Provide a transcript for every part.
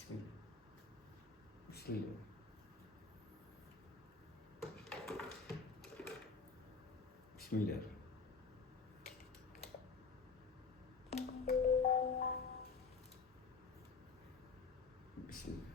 Bismillah. Bismillah. Bismillah. Bismillah. Bismillah.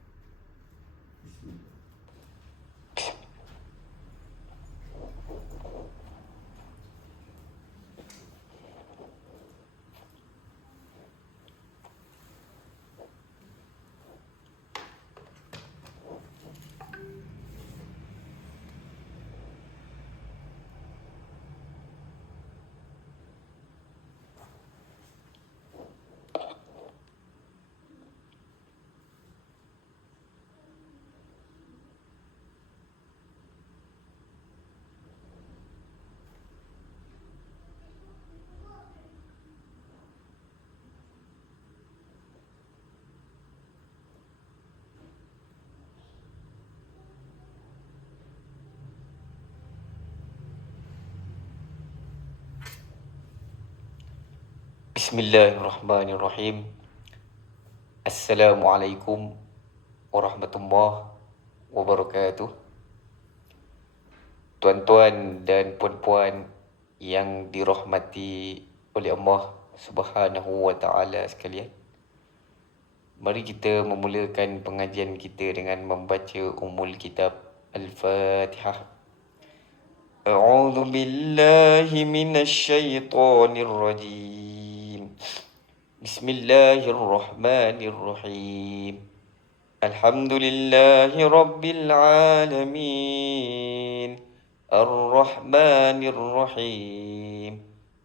Bismillahirrahmanirrahim. Assalamualaikum warahmatullahi wabarakatuh. Tuan-tuan dan puan-puan yang dirahmati oleh Allah Subhanahu wa taala sekalian. Mari kita memulakan pengajian kita dengan membaca Ummul Kitab Al-Fatihah. A'udzu billahi minasy syaithanir rajim. Bismillahirrahmanirrahim. Alhamdulillahi rabbil alamin. Ar-Rahmanir Rahim.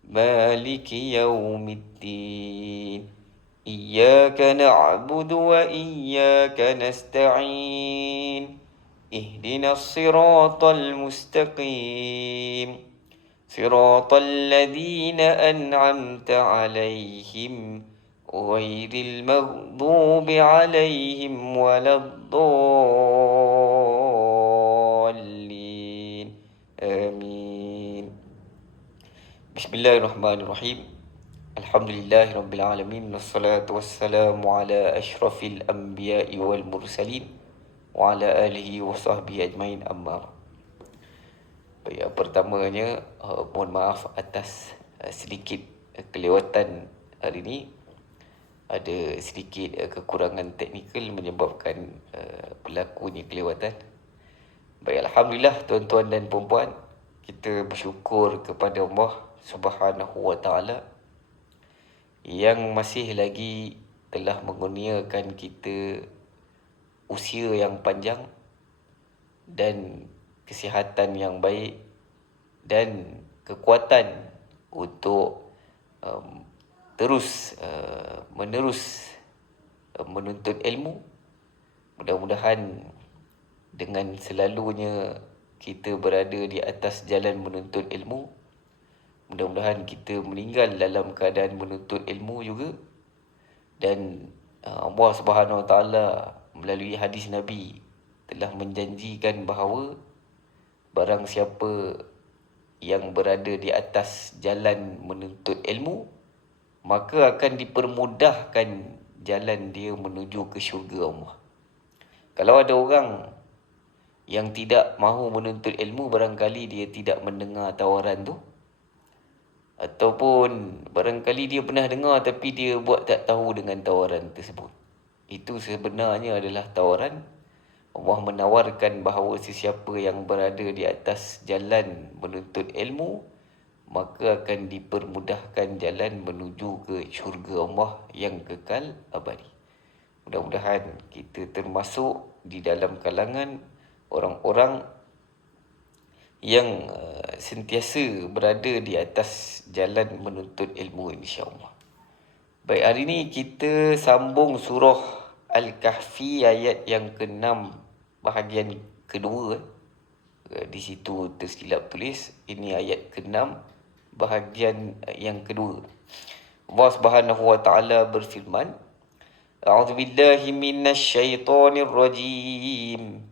Maliki yaumiddin. Iyyaka na'budu wa iyyaka nasta'in. Ihdinas siratal mustaqim. Siratal ladzina an'amta 'alaihim ghairil maghdubi 'alaihim waladdallin. Amin. Bismillahirrahmanirrahim. Alhamdulillahirabbil alamin. Wassalatu wassalamu ala asyrafil anbiya'i wal mursalin wa ala alihi wa sahbihi ajmain, amma. Baik, pertamanya mohon maaf atas sedikit kelewatan hari ini. Ada sedikit kekurangan teknikal menyebabkan berlakunya kelewatan. Baik, alhamdulillah tuan-tuan dan puan-puan, kita bersyukur kepada Allah Subhanahu wa taala yang masih lagi telah mengurniakan kita usia yang panjang dan kesihatan yang baik dan kekuatan untuk terus menerus menuntut ilmu. Mudah-mudahan dengan selalunya kita berada di atas jalan menuntut ilmu, mudah-mudahan kita meninggal dalam keadaan menuntut ilmu juga. Dan Allah Subhanahu wa taala melalui hadis Nabi telah menjanjikan bahawa barang siapa yang berada di atas jalan menuntut ilmu, maka akan dipermudahkan jalan dia menuju ke syurga Allah. Kalau ada orang yang tidak mahu menuntut ilmu, barangkali dia tidak mendengar tawaran tu, ataupun barangkali dia pernah dengar tapi dia buat tak tahu dengan tawaran tersebut. Itu sebenarnya adalah tawaran. Allah menawarkan bahawa sesiapa yang berada di atas jalan menuntut ilmu, maka akan dipermudahkan jalan menuju ke syurga Allah yang kekal abadi. Mudah-mudahan kita termasuk di dalam kalangan orang-orang yang sentiasa berada di atas jalan menuntut ilmu, insya-Allah. Baik, hari ini kita sambung surah Al-Kahfi ayat yang ke-6 bahagian kedua. Di situ tersilap tulis ini ayat ke-6 bahagian yang kedua. Allah Subhanahu wa taala berfirman, A'udzu billahi minasy syaithanir rajim.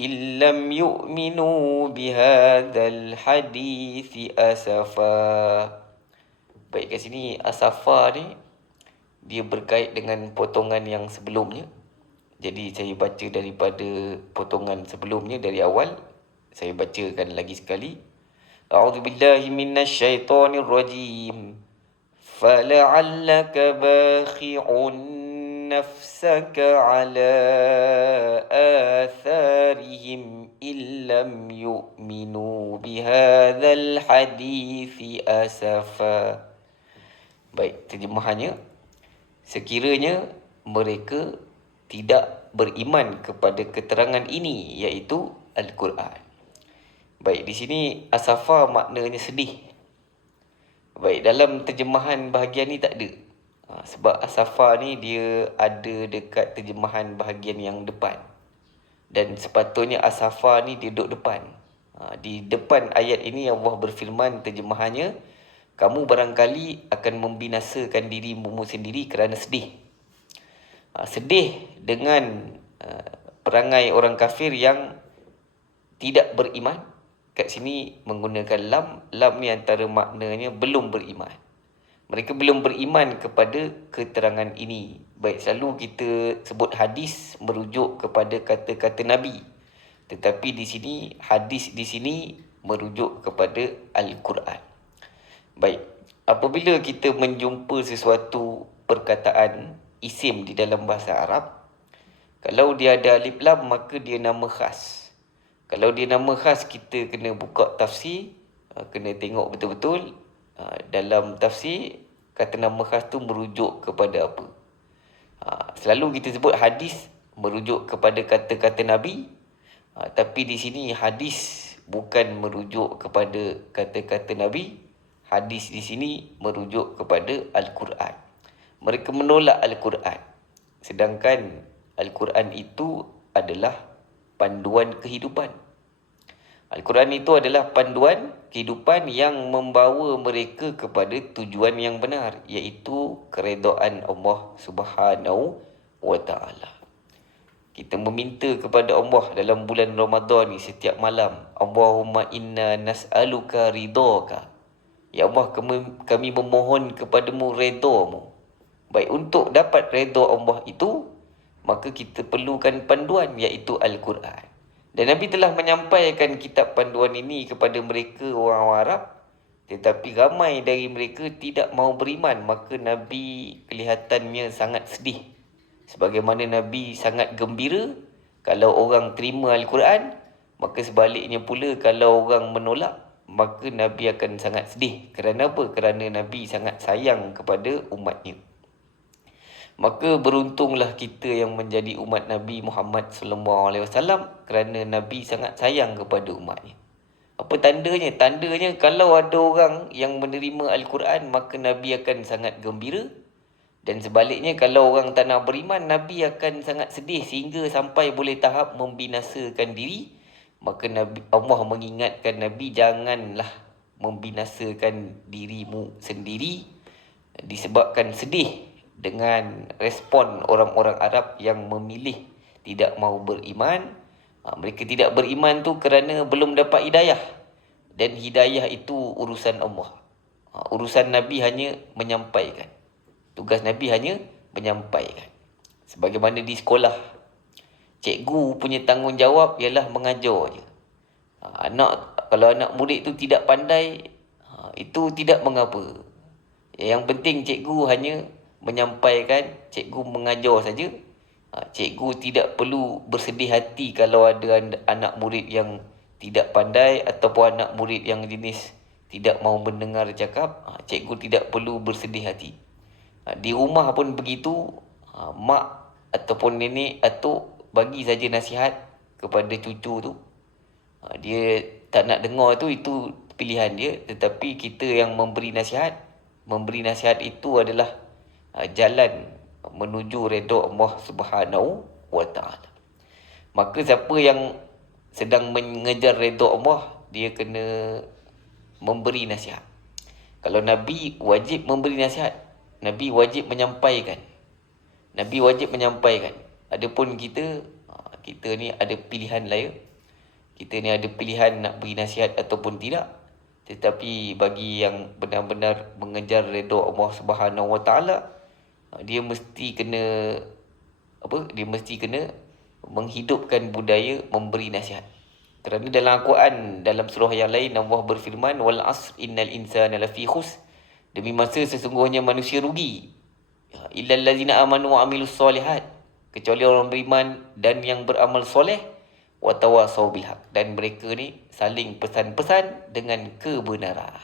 Illam yu'minu bihadzal hadithi asafa. Baik, kat sini asafa ni dia berkait dengan potongan yang sebelumnya. Jadi saya baca daripada potongan sebelumnya dari awal. Saya bacakan lagi sekali. A'udzubillahi minasyaitonirrajim. فَلَعَلَّكَ بَاخِعٌ نَفْسَكَ عَلَى آثَارِهِمْ إِن لَّمْ يُؤْمِنُوا بِهَذَا الْحَدِيثِ أَسَفًا. Baik, terjemahannya, sekiranya mereka tidak beriman kepada keterangan ini, iaitu Al-Quran. Baik, di sini asafa maknanya sedih. Baik, dalam terjemahan bahagian ni tak ada. Sebab asafa ni dia ada dekat terjemahan bahagian yang depan. Dan sepatutnya asafa ni dia duduk depan. Di depan ayat ini Allah berfirman terjemahannya, kamu barangkali akan membinasakan dirimu sendiri kerana sedih. Sedih dengan perangai orang kafir yang tidak beriman. Kat sini menggunakan lam. Lam ni antara maknanya belum beriman. Mereka belum beriman kepada keterangan ini. Baik, selalu kita sebut hadis merujuk kepada kata-kata Nabi. Tetapi di sini, hadis di sini merujuk kepada Al-Quran. Baik, apabila kita menjumpa sesuatu perkataan isim di dalam bahasa Arab, kalau dia ada alif lam, maka dia nama khas. Kalau dia nama khas, kita kena buka tafsir, kena tengok betul-betul dalam tafsir, kata nama khas tu merujuk kepada apa. Selalu kita sebut hadis merujuk kepada kata-kata Nabi, tapi di sini hadis bukan merujuk kepada kata-kata Nabi. Hadis di sini merujuk kepada Al-Quran. Mereka menolak Al-Quran. Sedangkan Al-Quran itu adalah panduan kehidupan. Al-Quran itu adalah panduan kehidupan yang membawa mereka kepada tujuan yang benar, iaitu keredaan Allah Subhanahu wa Ta'ala. Kita meminta kepada Allah dalam bulan Ramadan ni setiap malam, Allahumma inna nas'aluka ridhaka. Ya Allah, kami memohon kepadamu redamu. Baik, untuk dapat redha Allah itu, maka kita perlukan panduan, iaitu Al-Quran. Dan Nabi telah menyampaikan kitab panduan ini kepada mereka orang Arab. Tetapi ramai dari mereka tidak mahu beriman. Maka Nabi kelihatannya sangat sedih. Sebagaimana Nabi sangat gembira kalau orang terima Al-Quran, maka sebaliknya pula kalau orang menolak, maka Nabi akan sangat sedih. Kerana apa? Kerana Nabi sangat sayang kepada umatnya. Maka beruntunglah kita yang menjadi umat Nabi Muhammad SAW, kerana Nabi sangat sayang kepada umatnya. Apa tandanya? Tandanya kalau ada orang yang menerima Al-Quran, maka Nabi akan sangat gembira. Dan sebaliknya, kalau orang tak nak beriman, Nabi akan sangat sedih sehingga sampai boleh tahap membinasakan diri. Maka Allah mengingatkan Nabi, janganlah membinasakan dirimu sendiri disebabkan sedih dengan respon orang-orang Arab yang memilih tidak mahu beriman. Mereka tidak beriman tu kerana belum dapat hidayah. Dan hidayah itu urusan Allah. Urusan Nabi hanya menyampaikan. Tugas Nabi hanya menyampaikan. Sebagaimana di sekolah, cikgu punya tanggungjawab ialah mengajar je. Kalau anak murid tu tidak pandai, itu tidak mengapa. Yang penting cikgu hanya menyampaikan, cikgu mengajar saja. Cikgu tidak perlu bersedih hati kalau ada anak murid yang tidak pandai ataupun anak murid yang jenis tidak mahu mendengar cakap. Cikgu tidak perlu bersedih hati. Di rumah pun begitu, mak ataupun nenek atuk bagi saja nasihat kepada cucu tu. Dia tak nak dengar tu, itu pilihan dia. Tetapi kita yang memberi nasihat itu adalah jalan menuju redha Allah Subhanahu wa Ta'ala. Maka siapa yang sedang mengejar redha Allah, dia kena memberi nasihat. Kalau Nabi wajib memberi nasihat, Nabi wajib menyampaikan. Adapun kita ni ada pilihan lain. Kita ni ada pilihan nak beri nasihat ataupun tidak. Tetapi bagi yang benar-benar mengejar redha Allah Subhanahu wa Ta'ala, Dia mesti kena dia mesti kena menghidupkan budaya memberi nasihat. Kerana dalam Al-Quran, dalam surah yang lain, Allah berfirman, wal asr innal insana lafi khus, demi masa sesungguhnya manusia rugi, illal ladzina amanu wa amilus solihat, kecuali orang beriman dan yang beramal soleh, wa tawasau bil haq, dan mereka ni saling pesan-pesan dengan kebenaran,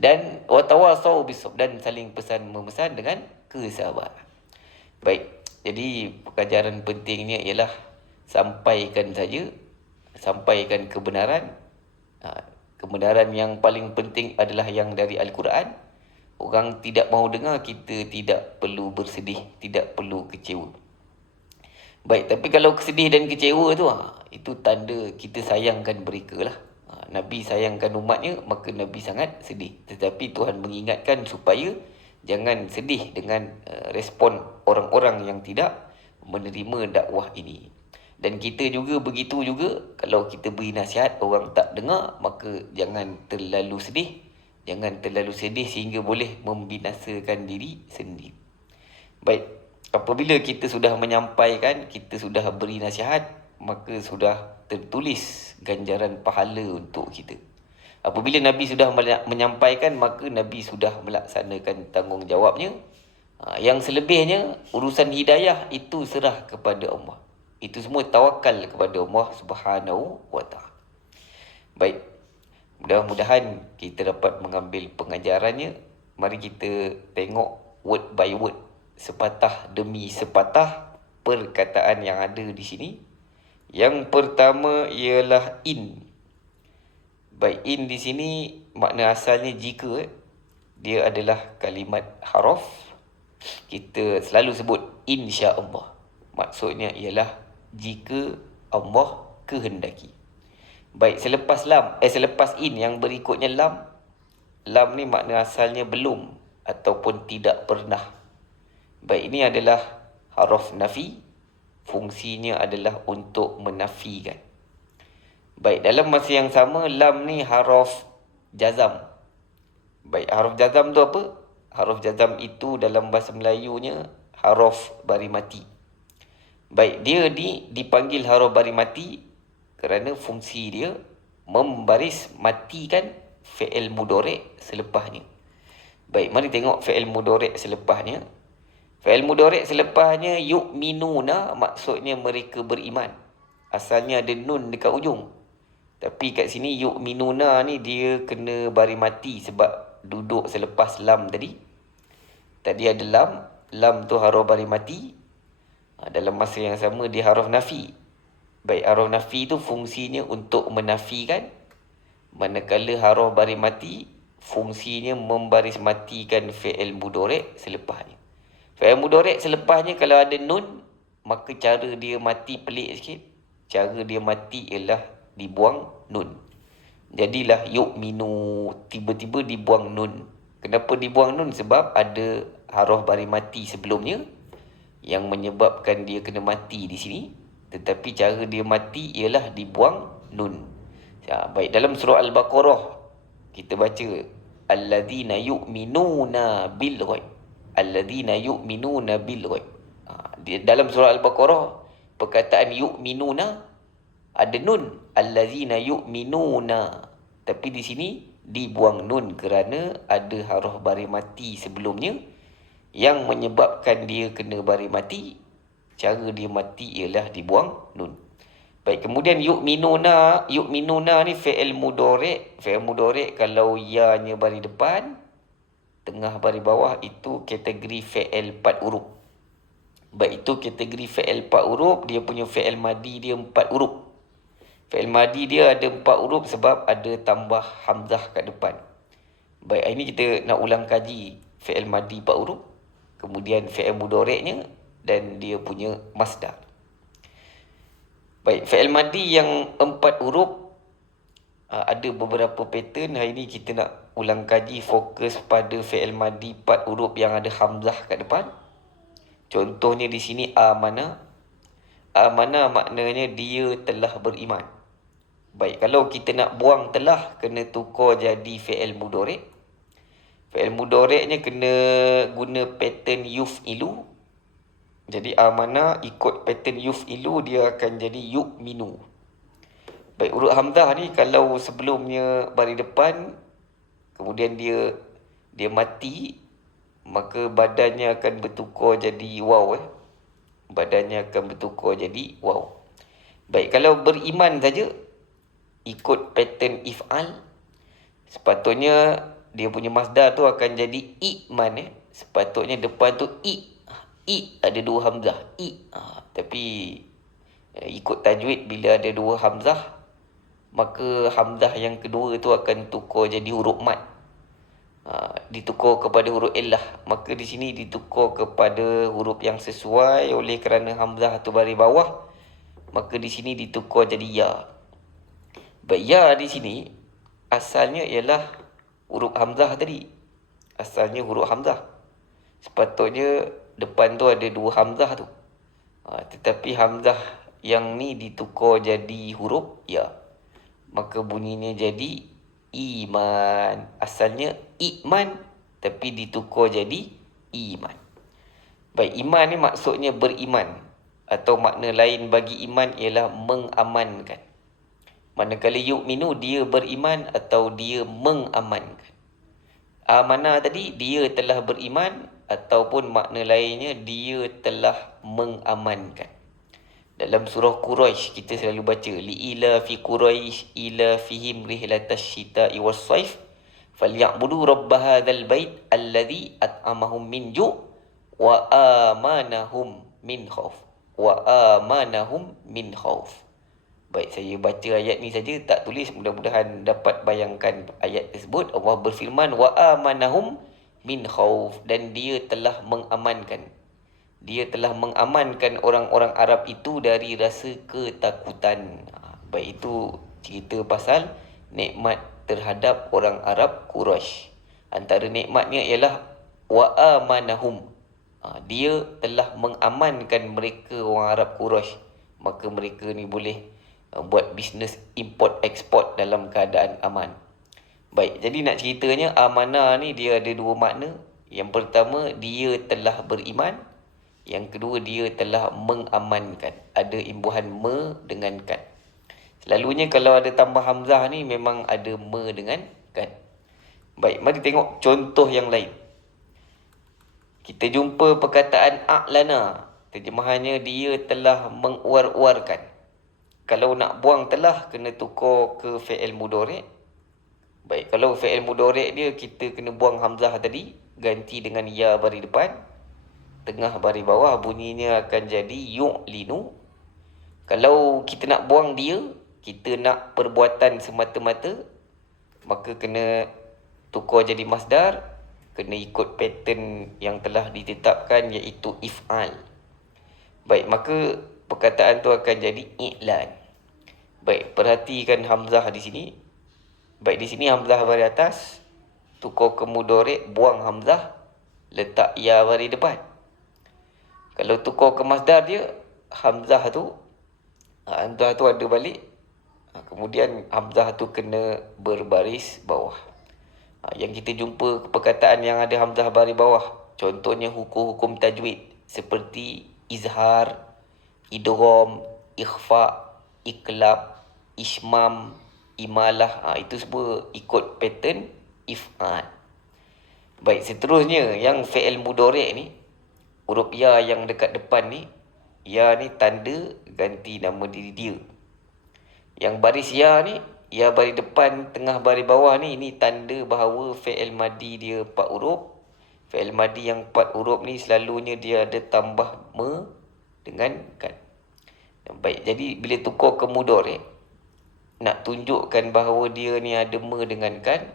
dan wa tawasau bis sabr, dan saling pesan memesan dengan kesabaran. Baik, jadi pengajaran pentingnya ialah sampaikan kebenaran. Kebenaran yang paling penting adalah yang dari Al-Quran. Orang tidak mahu dengar, kita tidak perlu bersedih, tidak perlu kecewa. Baik, tapi kalau kesedih dan kecewa tu, itu tanda kita sayangkan mereka lah. Nabi sayangkan umatnya, maka Nabi sangat sedih. Tetapi Tuhan mengingatkan supaya jangan sedih dengan respon orang-orang yang tidak menerima dakwah ini. Dan kita juga begitu juga, kalau kita beri nasihat orang tak dengar, maka jangan terlalu sedih. Jangan terlalu sedih sehingga boleh membinasakan diri sendiri. Baik, apabila kita sudah menyampaikan, kita sudah beri nasihat, maka sudah tertulis ganjaran pahala untuk kita. Apabila Nabi sudah menyampaikan, maka Nabi sudah melaksanakan tanggungjawabnya. Yang selebihnya, urusan hidayah itu serah kepada Allah. Itu semua tawakal kepada Allah Subhanahu wa ta'ala. Baik, mudah-mudahan kita dapat mengambil pengajarannya. Mari kita tengok word by word, sepatah demi sepatah perkataan yang ada di sini. Yang pertama ialah in. Baik, in di sini makna asalnya jika. Dia adalah kalimat haraf. Kita selalu sebut insya-Allah. Maksudnya ialah jika Allah kehendaki. Baik, selepas in yang berikutnya lam. Lam ni makna asalnya belum ataupun tidak pernah. Baik, ini adalah haraf nafi. Fungsinya adalah untuk menafikan. Baik, dalam masa yang sama, lam ni haraf jazam. Baik, haraf jazam tu apa? Haraf jazam itu dalam bahasa Melayunya haraf bari mati. Baik, dia dipanggil haraf bari mati kerana fungsi dia membaris matikan fi'il mudhari' selepasnya. Baik, mari tengok fi'il mudhari' selepasnya. Fi'il mudhari' selepasnya yu'minuna, maksudnya mereka beriman. Asalnya ada nun dekat ujung. Tapi kat sini yu'minuna ni dia kena bari mati sebab duduk selepas lam tadi. Tadi ada lam. Lam tu haraf bari mati. Dalam masa yang sama dia haraf nafi. Baik, haraf nafi tu fungsinya untuk menafikan. Manakala haraf bari mati fungsinya membaris matikan fi'il mudhari' selepasnya. Fi'il mudhari' selepasnya kalau ada nun, maka cara dia mati pelik sikit. Cara dia mati ialah dibuang nun. Jadilah yu'minu, tiba-tiba dibuang nun. Kenapa dibuang nun? Sebab ada haraf bari mati sebelumnya yang menyebabkan dia kena mati di sini. Tetapi cara dia mati ialah dibuang nun. Baik, dalam surah Al-Baqarah kita baca alladzina yu'minuna bil ghaib. Alladzina yu'minuna bil ghaib. Dalam surah Al-Baqarah perkataan yu'minuna ada nun, alladzina yu'minuna. Tapi di sini dibuang nun kerana ada haraf bari mati sebelumnya yang menyebabkan dia kena bari mati. Cara dia mati ialah dibuang nun. Baik, kemudian yu'minuna ni fi'il mudhari'. Fi'il mudhari' kalau ya-nya bari depan, tengah bari bawah, itu kategori fi'il 4 huruf. Baik, itu kategori fi'il 4 huruf. Dia punya fi'il madi dia 4 huruf. Fi'il madi dia ada 4 huruf sebab ada tambah hamzah kat depan. Baik, ini kita nak ulang kaji fi'il madi 4 huruf. Kemudian fi'il mudhari'nya dan dia punya masdar. Baik, fi'il madi yang 4 huruf ada beberapa pattern. Hari ini kita nak ulang kaji, fokus pada fi'il madi 4 huruf yang ada hamzah kat depan. Contohnya di sini amana. Amana maknanya dia telah beriman. Baik, kalau kita nak buang telah, kena tukar jadi fi'il mudhari'. Fi'il mudhari'nya kena guna pattern yuf'ilu. Jadi amanah ikut pattern yuf'ilu dia akan jadi yu'minu. Baik, huruf hamzah ni kalau sebelumnya baris depan, kemudian dia mati, maka badannya akan bertukar jadi waw. Badannya akan bertukar jadi waw. Baik, kalau beriman saja ikut pattern if'al, sepatutnya dia punya masdar tu akan jadi iman. Sepatutnya depan tu ada dua hamzah. Tapi ikut tajwid, bila ada dua hamzah, maka hamzah yang kedua tu akan tukar jadi huruf mat. Ditukar kepada huruf illah. Maka di sini ditukar kepada huruf yang sesuai. Oleh kerana hamzah tu baris bawah, maka di sini ditukar jadi ya. Baik, ya di sini asalnya ialah huruf hamzah tadi. Asalnya huruf hamzah. Sepatutnya depan tu ada dua hamzah tu. Tetapi hamzah yang ni ditukar jadi huruf ya. Maka bunyinya jadi iman. Asalnya iman, tapi ditukar jadi iman. Baik, iman ni maksudnya beriman. Atau makna lain bagi iman ialah mengamankan. Manakala yu'minu, dia beriman atau dia mengamankan. Amanah tadi, dia telah beriman, ataupun makna lainnya, dia telah mengamankan. Dalam surah Quraisy kita selalu baca, li'ila fi Quraisy ila fihim rihlatash syita'i was-saif falyabudu rabb hadzal bait alladzi at'amahum min ju' wa amanahum min khauf. Wa amanahum min khauf. Baik, saya baca ayat ni saja, tak tulis. Mudah-mudahan dapat bayangkan ayat tersebut. Allah berfirman, wa amanahum min khauf, dan dia telah mengamankan. Dia telah mengamankan orang-orang Arab itu dari rasa ketakutan. Baik, itu cerita pasal nikmat terhadap orang Arab Quraisy. Antara nikmatnya ialah wa amanahum. Dia telah mengamankan mereka orang Arab Quraisy. Maka mereka ni boleh buat bisnes import ekspor dalam keadaan aman. Baik, jadi nak ceritanya amanah ni dia ada dua makna. Yang pertama, dia telah beriman. Yang kedua, dia telah mengamankan. Ada imbuhan me dengan kan. Selalunya kalau ada tambah hamzah ni memang ada me dengan kan. Baik, mari tengok contoh yang lain. Kita jumpa perkataan a'lana. Terjemahannya dia telah menguar-uarkan. Kalau nak buang telah, kena tukar ke fi'il mudhari'. Baik, kalau fi'il mudhari' dia, kita kena buang hamzah tadi, ganti dengan ya baris depan. Tengah baris bawah bunyinya akan jadi yu'linu. Kalau kita nak buang dia, kita nak perbuatan semata-mata, maka kena tukar jadi masdar. Kena ikut pattern yang telah ditetapkan, iaitu if'al. Baik, maka perkataan tu akan jadi i'lan. Baik, perhatikan hamzah di sini. Baik, di sini hamzah baris atas, tukar ke mudhari', buang hamzah, letak ya baris depan. Kalau tukar ke masdar dia, hamzah tu ada balik. Kemudian hamzah tu kena berbaris bawah. Yang kita jumpa perkataan yang ada hamzah baris bawah, contohnya hukum-hukum tajwid seperti izhar, idgham, ikhfa, iqlab, ismam, imalah. Itu semua ikut pattern if'al. Baik, seterusnya yang fi'il mudhari' ni, huruf ya yang dekat depan ni, ya ni tanda ganti nama diri dia. Yang baris ya ni, ya baris depan tengah baris bawah ni, ini tanda bahawa fi'il madi dia 4 huruf. Fi'il madi yang 4 huruf ni selalunya dia ada tambah me dengan kan. Baik, jadi bila tukar ke mudhari', nak tunjukkan bahawa dia ni ada me dengan kan,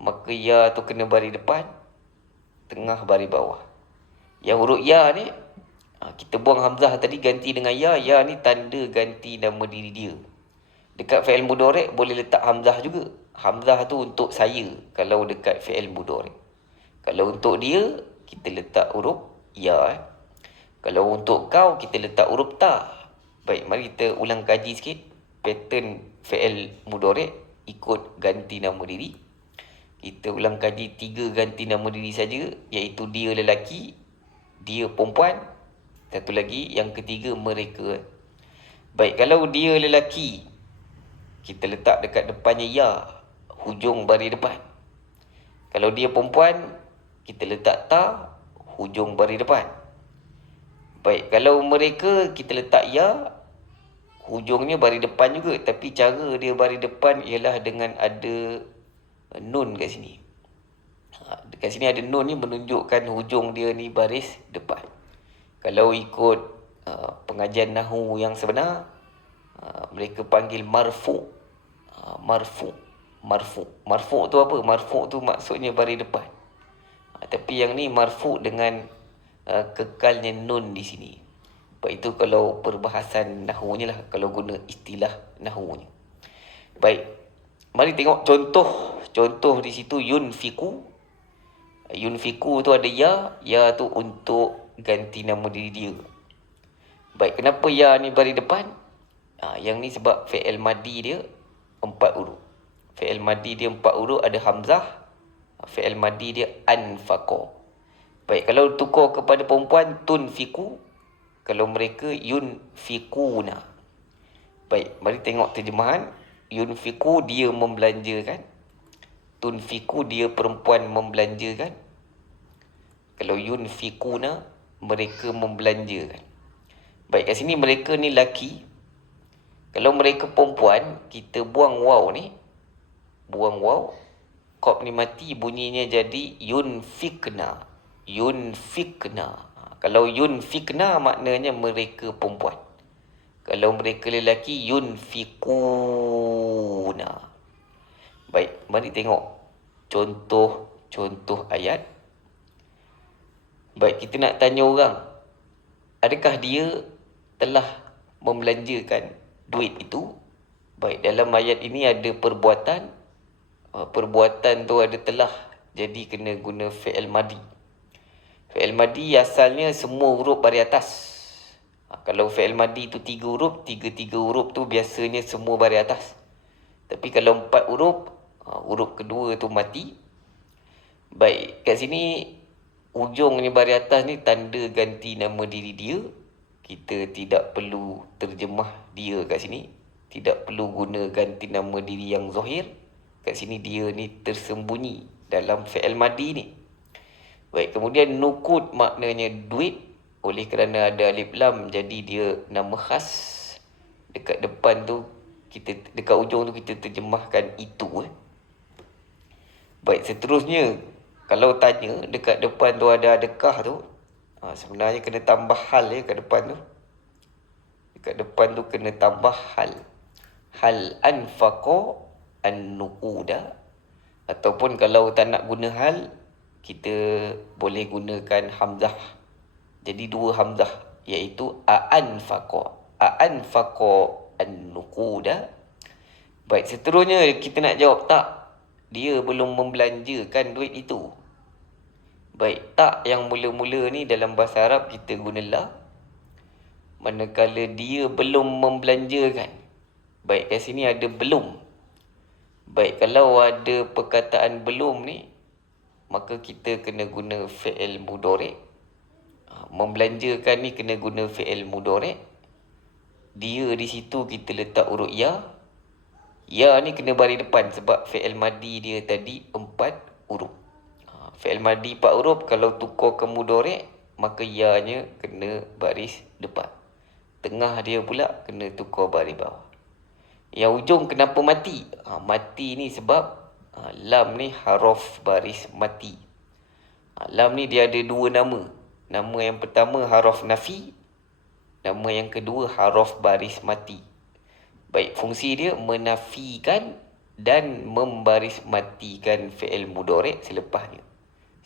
maka ya tu kena baris depan, tengah baris bawah. Yang huruf ya ni, kita buang hamzah tadi, ganti dengan ya. Ya ni tanda ganti nama diri dia. Dekat fi'il mudhari' boleh letak hamzah juga. Hamzah tu untuk saya kalau dekat fi'il mudhari'. Kalau untuk dia, kita letak huruf ya. Kalau untuk kau, kita letak huruf ta. Baik, mari kita ulang kaji sikit pattern fi'il mudhari' ikut ganti nama diri. Kita ulang kaji 3 ganti nama diri saja, iaitu dia lelaki, dia perempuan, satu lagi yang ketiga mereka. Baik, kalau dia lelaki, kita letak dekat depannya ya, hujung baris depan. Kalau dia perempuan, kita letak ta, hujung baris depan. Baik, kalau mereka, kita letak ya, hujungnya baris depan juga. Tapi cara dia baris depan ialah dengan ada nun kat sini. Dekat sini ada nun ni menunjukkan hujung dia ni baris depan. Kalau ikut pengajian Nahu yang sebenar, mereka panggil marfu. Marfu tu apa? Marfu tu maksudnya baris depan. Tapi yang ni marfu dengan kekalnya nun di sini. Sebab itu kalau perbahasan Nahunya lah, kalau guna istilah Nahunya. Baik, mari tengok contoh di situ. Yunfiku tu ada ya tu untuk ganti nama diri dia. Baik, kenapa ya ni baris depan? Yang ni sebab fi'il madi dia 4 huruf. Fi'il madi dia 4 huruf, ada hamzah. Fi'il madi dia anfaqa. Baik, kalau tukar kepada perempuan, tunfiku. Kalau mereka, yunfikuna. Baik, mari tengok terjemahan. Yunfiku, dia membelanjakan. Tunfiku, dia perempuan membelanjakan. Kalau yunfikuna, mereka membelanjakan. Baik, kat sini mereka ni laki. Kalau mereka perempuan, kita buang waw ni. Buang waw. Qaf ni mati, bunyinya jadi yunfikna. Kalau yunfikna maknanya mereka perempuan. Kalau mereka lelaki, yunfikuna. Baik, mari tengok contoh ayat. Baik, kita nak tanya orang, adakah dia telah membelanjakan duit itu? Baik, dalam ayat ini ada perbuatan. Perbuatan tu ada telah, jadi kena guna fi'il madi. Fi'il madi asalnya semua huruf baris atas. Kalau fi'il madi tu 3 huruf, 3 huruf tu biasanya semua baris atas. Tapi kalau 4 huruf, huruf kedua tu mati. Baik, kat sini ujungnya baris atas ni tanda ganti nama diri dia. Kita tidak perlu terjemah dia kat sini. Tidak perlu guna ganti nama diri yang zahir. Kat sini dia ni tersembunyi dalam fi'il madi ni. Baik, kemudian nukud maknanya duit. Oleh kerana ada alif lam, jadi dia nama khas. Dekat depan tu, dekat ujung tu kita terjemahkan itu. Baik, seterusnya, kalau tanya dekat depan tu ada adakah tu, sebenarnya kena tambah hal kat depan tu. Dekat depan tu kena tambah hal. Hal anfaqa an-nuquda. Ataupun kalau tak nak guna hal, kita boleh gunakan hamzah. Jadi 2 hamzah, iaitu a'anfaqa an-nuquda. Baik, seterusnya kita nak jawab tak. Dia belum membelanjakan duit itu. Baik, tak yang mula-mula ni dalam bahasa Arab kita guna la. Manakala dia belum membelanjakan. Baik, kat sini ada belum. Baik, kalau ada perkataan belum ni, maka kita kena guna fi'il mudhari'. Membelanjakan ni kena guna fi'il mudhari'. Dia di situ kita letak huruf ya. Ya ni kena baris depan sebab fi'il madi dia tadi 4 huruf. Fi'il madi 4 huruf, kalau tukar ke mudhari', maka ya-nya kena baris depan. Tengah dia pula kena tukar baris bawah. Yang ujung kenapa mati? Mati ni sebab lam ni haraf baris mati. Lam ni dia ada 2 nama. Nama yang pertama haraf nafi. Nama yang kedua haraf baris mati. Baik, fungsi dia menafikan dan membaris matikan fi'il mudhari' selepasnya.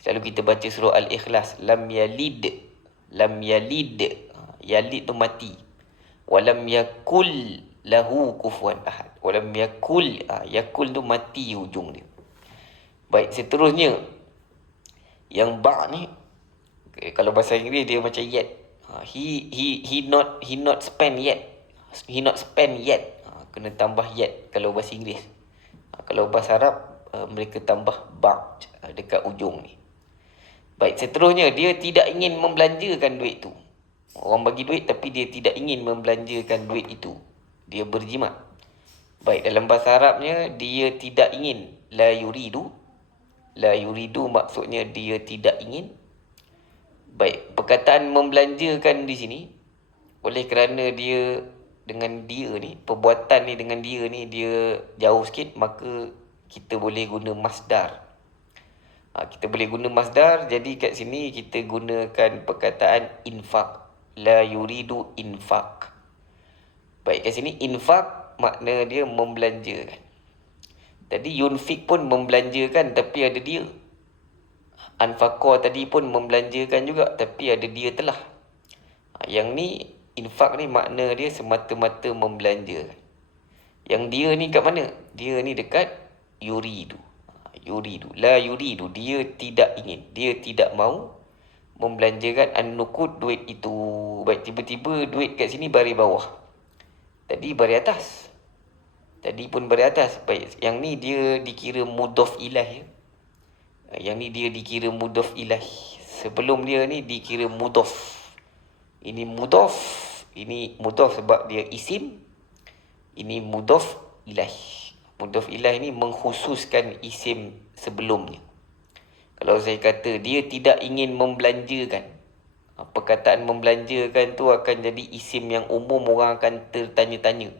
Selalu kita baca surah Al-Ikhlas, lam yalid. Yalid tu mati. Walam yakul lahu kufuwan ahad. Walam yakul, yakul tu mati hujung dia. Baik, seterusnya yang ba' ni, kalau bahasa Inggeris dia macam yet. He not spend yet. He not spend yet. Kena tambah yet kalau bahasa Inggeris. Kalau bahasa Arab, mereka tambah ba'd dekat ujung ni. Baik, seterusnya dia tidak ingin membelanjakan duit tu. Orang bagi duit tapi dia tidak ingin membelanjakan duit itu. Dia berjimat. Baik, dalam bahasa Arabnya dia tidak ingin. La yuridu. La yuridu maksudnya dia tidak ingin. Baik, perkataan membelanjakan di sini oleh kerana dia dengan dia ni, perbuatan ni dengan dia ni dia jauh sikit, maka kita boleh guna masdar. Kita boleh guna masdar, jadi kat sini kita gunakan perkataan infak. La yuridu infak. Baik, kat sini infak makna dia membelanjakan. Tadi yunfik pun membelanjakan tapi ada dia. Anfaqah tadi pun membelanjakan juga tapi ada dia telah. Yang ni infak ni makna dia semata-mata membelanjakan. Yang dia ni kat mana? Dia ni dekat yuridu. Yuridu. La yuridu. Dia tidak ingin. Dia tidak mahu membelanjakan an-nuqud duit itu. Baik, tiba-tiba duit kat sini baris bawah. Tadi baris atas. Tadi pun baris atas. Baik, yang ni dia dikira mudhaf ilaih. Yang ni dia dikira mudhaf ilaih. Sebelum dia ni dikira mudhaf. Ini mudhaf. Ini mudhaf sebab dia isim. Ini mudhaf ilaih. Mudhaf ilaih ni mengkhususkan isim sebelumnya. Kalau saya kata dia tidak ingin membelanjakan, perkataan membelanjakan tu akan jadi isim yang umum, orang akan tertanya-tanya.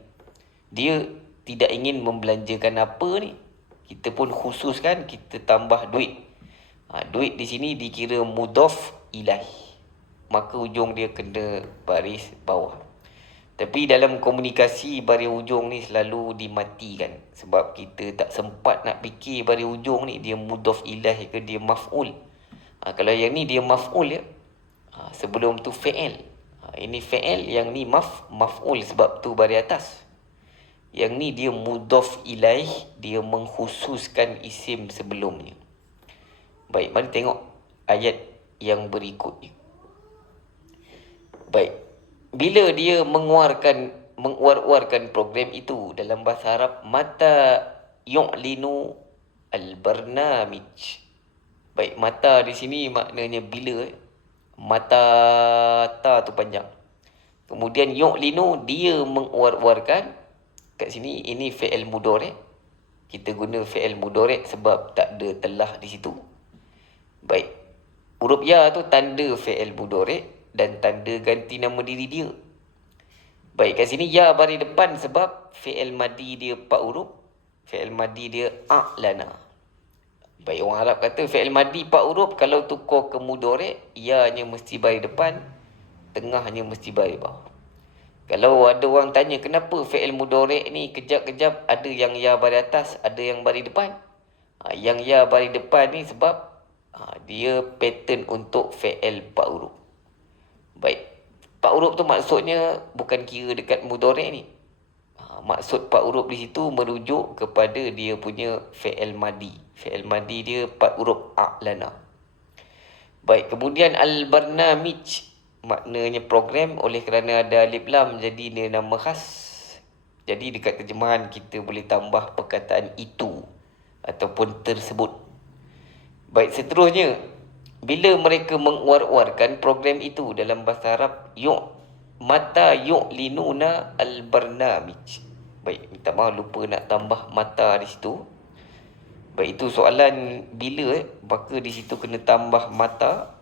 Dia tidak ingin membelanjakan apa ni? Kita pun khususkan, kita tambah duit. Duit di sini dikira mudhaf ilaih. Maka ujung dia kena baris bawah. Tapi dalam komunikasi baris ujung ni selalu dimatikan. Sebab kita tak sempat nak fikir baris ujung ni dia mudhaf ilaih ke dia maf'ul. Kalau yang ni dia maf'ul ya. Sebelum tu fi'il. Ini fi'il, yang ni maf'ul sebab tu baris atas. Yang ni dia mudhaf ilaih, dia mengkhususkan isim sebelumnya. Baik, mari tengok ayat yang berikutnya. Baik. Bila dia menguar-uarkan program itu dalam bahasa Arab, mata yu'linu al-barnamij. Baik, mata di sini maknanya bila. Mata ta tu panjang. Kemudian yu'linu, dia menguar-uarkan. Kat sini ini fi'il mudhari'. Kita guna fi'il mudhari' sebab tak ada telah di situ. Baik. Huruf ya tu tanda fi'il mudhari' dan tanda ganti nama diri dia. Baik, kat sini ya baris depan sebab fi'il madi dia 4 huruf. Fi'il madi dia a'lana. Baik, orang Arab kata fi'il madi 4 huruf, kalau tukar ke mudhari', ya-nya mesti baris depan, tengahnya mesti baris bawah. Kalau ada orang tanya kenapa fi'il mudhari' ni kejap-kejap ada yang ya baris atas, ada yang baris depan. Yang ya baris depan ni sebab dia pattern untuk fi'il 4 huruf. Baik, 4 huruf tu maksudnya bukan kira dekat mudhari' ni. Maksud 4 huruf di situ merujuk kepada dia punya fi'il madi. Fi'il madi dia 4 huruf a'lana. Baik, kemudian al-barnamij maknanya program, oleh kerana ada alif lam jadi dia nama khas. Jadi dekat terjemahan kita boleh tambah perkataan itu ataupun tersebut. Baik, seterusnya bila mereka menguar-uarkan program itu dalam bahasa Arab, mata yu'linuna al-barnamij. Baik, minta maaf lupa nak tambah mata di situ. Baik, itu soalan bila maka di situ kena tambah mata.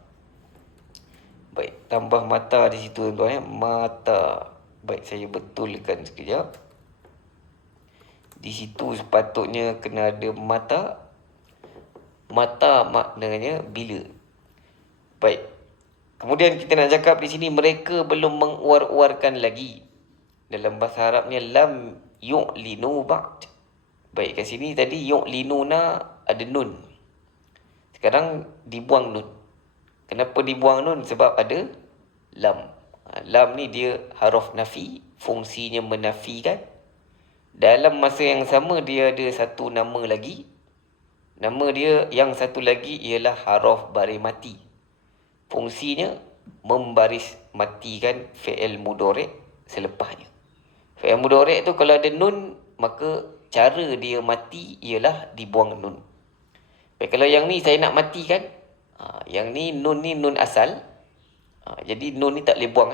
Baik, tambah mata di situ tuan-tuan ya, mata. Baik, saya betulkan sekejap. Di situ sepatutnya kena ada mata. Mata maknanya bila. Baik. Kemudian kita nak cakap di sini mereka belum menguar-uarkan lagi. Dalam bahasa Arabnya lam yu'linu ba'd. Baik, kat sini tadi yu'linuna ada nun. Sekarang dibuang nun. Kenapa dibuang nun? Sebab ada lam. Lam ni dia haruf nafi, fungsinya menafikan. Dalam masa yang sama dia ada satu nama lagi. Nama dia yang satu lagi ialah haruf baris mati. Fungsinya membaris matikan fi'il mudhari' selepasnya. Fi'il mudhari' tu kalau ada nun, maka cara dia mati ialah dibuang nun. Baik, kalau yang ni saya nak mati kan, yang ni nun asal. Jadi nun ni tak boleh buang.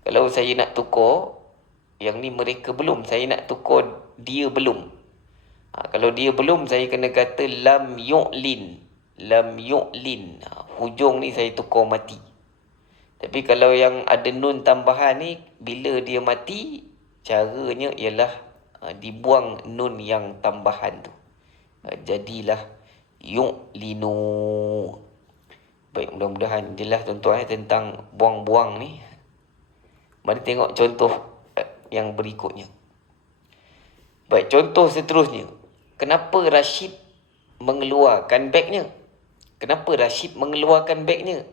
Kalau saya nak tukar, yang ni mereka belum, saya nak tukar dia belum. Kalau dia belum, saya kena kata lam yu'lin. Lam yu'lin. Hujung ni saya tukar mati. Tapi kalau yang ada nun tambahan ni, bila dia mati, caranya ialah dibuang nun yang tambahan tu. Jadilah yu'linu. Baik, mudah-mudahan jelas tuan-tuan tentang buang-buang ni. Mari tengok contoh yang berikutnya. Baik, contoh seterusnya. Kenapa Rashid mengeluarkan bagnya? Kenapa Rashid mengeluarkan bagnya?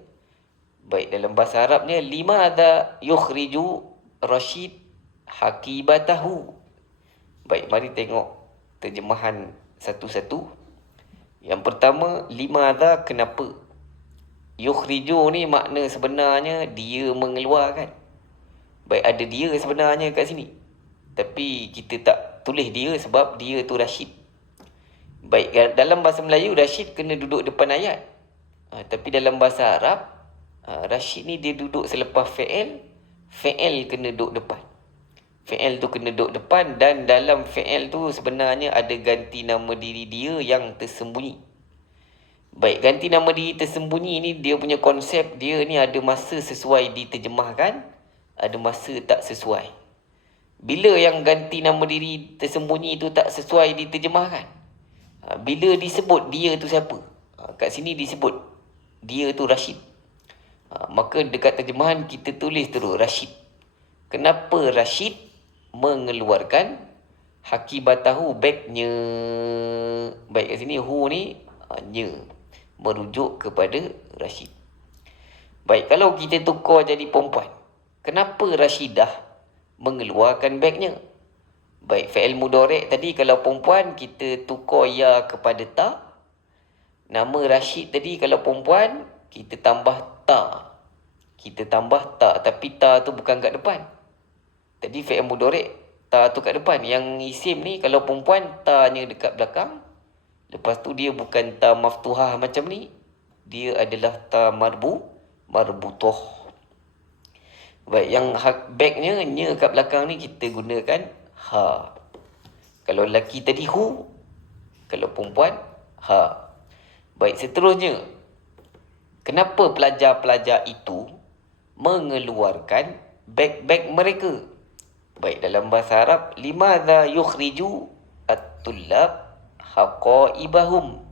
Baik, dalam bahasa Arabnya, limadha yukhriju Rashid hakibatahu. Baik, mari tengok terjemahan satu-satu. Yang pertama, limadha, kenapa? Yukhriju ni makna sebenarnya dia mengeluarkan. Baik, ada dia sebenarnya kat sini. Tapi kita tak tulis dia sebab dia tu Rashid. Baik, dalam bahasa Melayu Rashid kena duduk depan ayat. Tapi dalam bahasa Arab, Rashid ni dia duduk selepas fi'il. Fi'il kena duduk depan. Fi'il tu kena duduk depan, dan dalam fi'il tu sebenarnya ada ganti nama diri dia yang tersembunyi. Baik, ganti nama diri tersembunyi ni dia punya konsep, dia ni ada masa sesuai diterjemahkan, ada masa tak sesuai. Bila yang ganti nama diri tersembunyi tu tak sesuai diterjemahkan? Bila disebut dia tu siapa? Kat sini disebut dia tu Rashid. Maka dekat terjemahan kita tulis terus Rashid. Kenapa Rashid mengeluarkan hakibatahu, bagnya? Baik, kat sini hu ni nya, merujuk kepada Rashid. Baik, kalau kita tukar jadi perempuan, kenapa Rashidah mengeluarkan bagnya? Baik, fi'il mudhari' tadi kalau perempuan kita tukar ya kepada ta. Nama Rashid tadi kalau perempuan kita tambah ta. Kita tambah ta, tapi ta tu bukan kat depan. Tadi fi'il mudhari' ta tu kat depan. Yang isim ni kalau perempuan ta-nya dekat belakang. Lepas tu dia bukan ta maftuhah macam ni. Dia adalah ta marbutoh. Baik, yang bagnya nya kat belakang ni kita gunakan ha. Kalau lelaki tadi hu, kalau perempuan ha. Baik, seterusnya, kenapa pelajar-pelajar itu mengeluarkan beg-beg mereka? Baik, dalam bahasa Arab, limadha yukhriju at-tullab haqaibahum.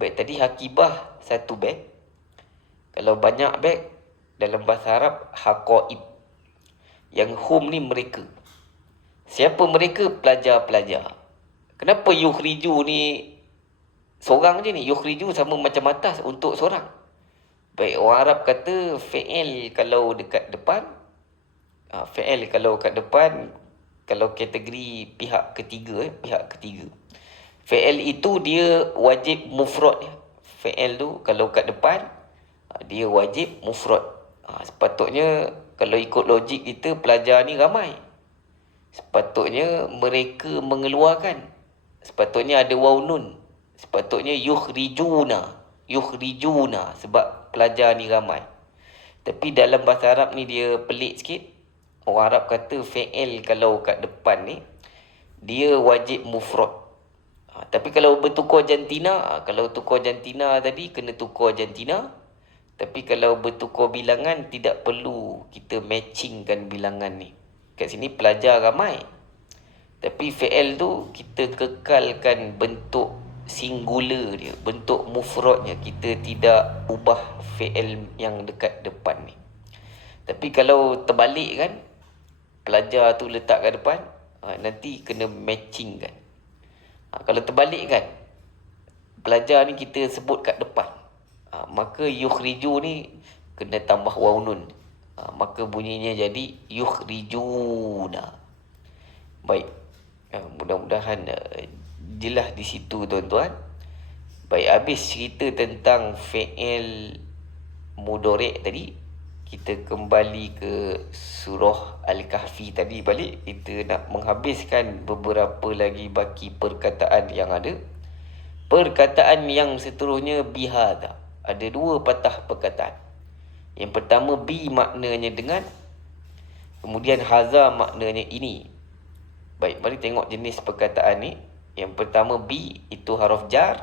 Baik, tadi hakibah satu beg. Kalau banyak beg, dalam bahasa Arab haqaib. Yang hum ni mereka. Siapa mereka? Pelajar-pelajar. Kenapa yukhriju ni seorang je ni? Yukhriju sama macam atas untuk seorang. Baik, orang Arab kata fi'il kalau dekat depan, fi'il kalau kat depan, kalau kategori pihak ketiga, fi'il itu dia wajib mufrad. Fi'il tu kalau kat depan, dia wajib mufrad. Sepatutnya kalau ikut logik kita, pelajar ni ramai. Sepatutnya mereka mengeluarkan. Sepatutnya ada waw nun. Sepatutnya yukhrijuna. Sebab pelajar ni ramai. Tapi dalam bahasa Arab ni dia pelik sikit. Orang Arab kata fi'il kalau kat depan ni dia wajib mufrad. Tapi kalau bertukar jantina, kalau tukar jantina tadi kena tukar jantina. Tapi kalau bertukar bilangan tidak perlu kita matchingkan bilangan ni. Kat sini pelajar ramai. Tapi fi'il tu kita kekalkan bentuk singular dia, bentuk mufradnya. Kita tidak ubah fi'il yang dekat depan ni. Tapi kalau terbalik kan, pelajar tu letak kat depan, nanti kena matchingkan. Kalau terbalik kan, pelajar ni kita sebut kat depan, maka yukhriju ni kena tambah waw nun. Maka bunyinya jadi yukhrijuna. Baik, mudah-mudahan jelas di situ tuan-tuan. Baik, habis cerita tentang fi'il mudhari' tadi, kita kembali ke surah Al-Kahfi tadi balik. Kita nak menghabiskan beberapa lagi baki perkataan yang ada. Perkataan yang seterusnya bihadha. Ada dua patah perkataan. Yang pertama bi maknanya dengan. Kemudian haza maknanya ini. Baik, mari tengok jenis perkataan ni. Yang pertama bi itu huruf jar.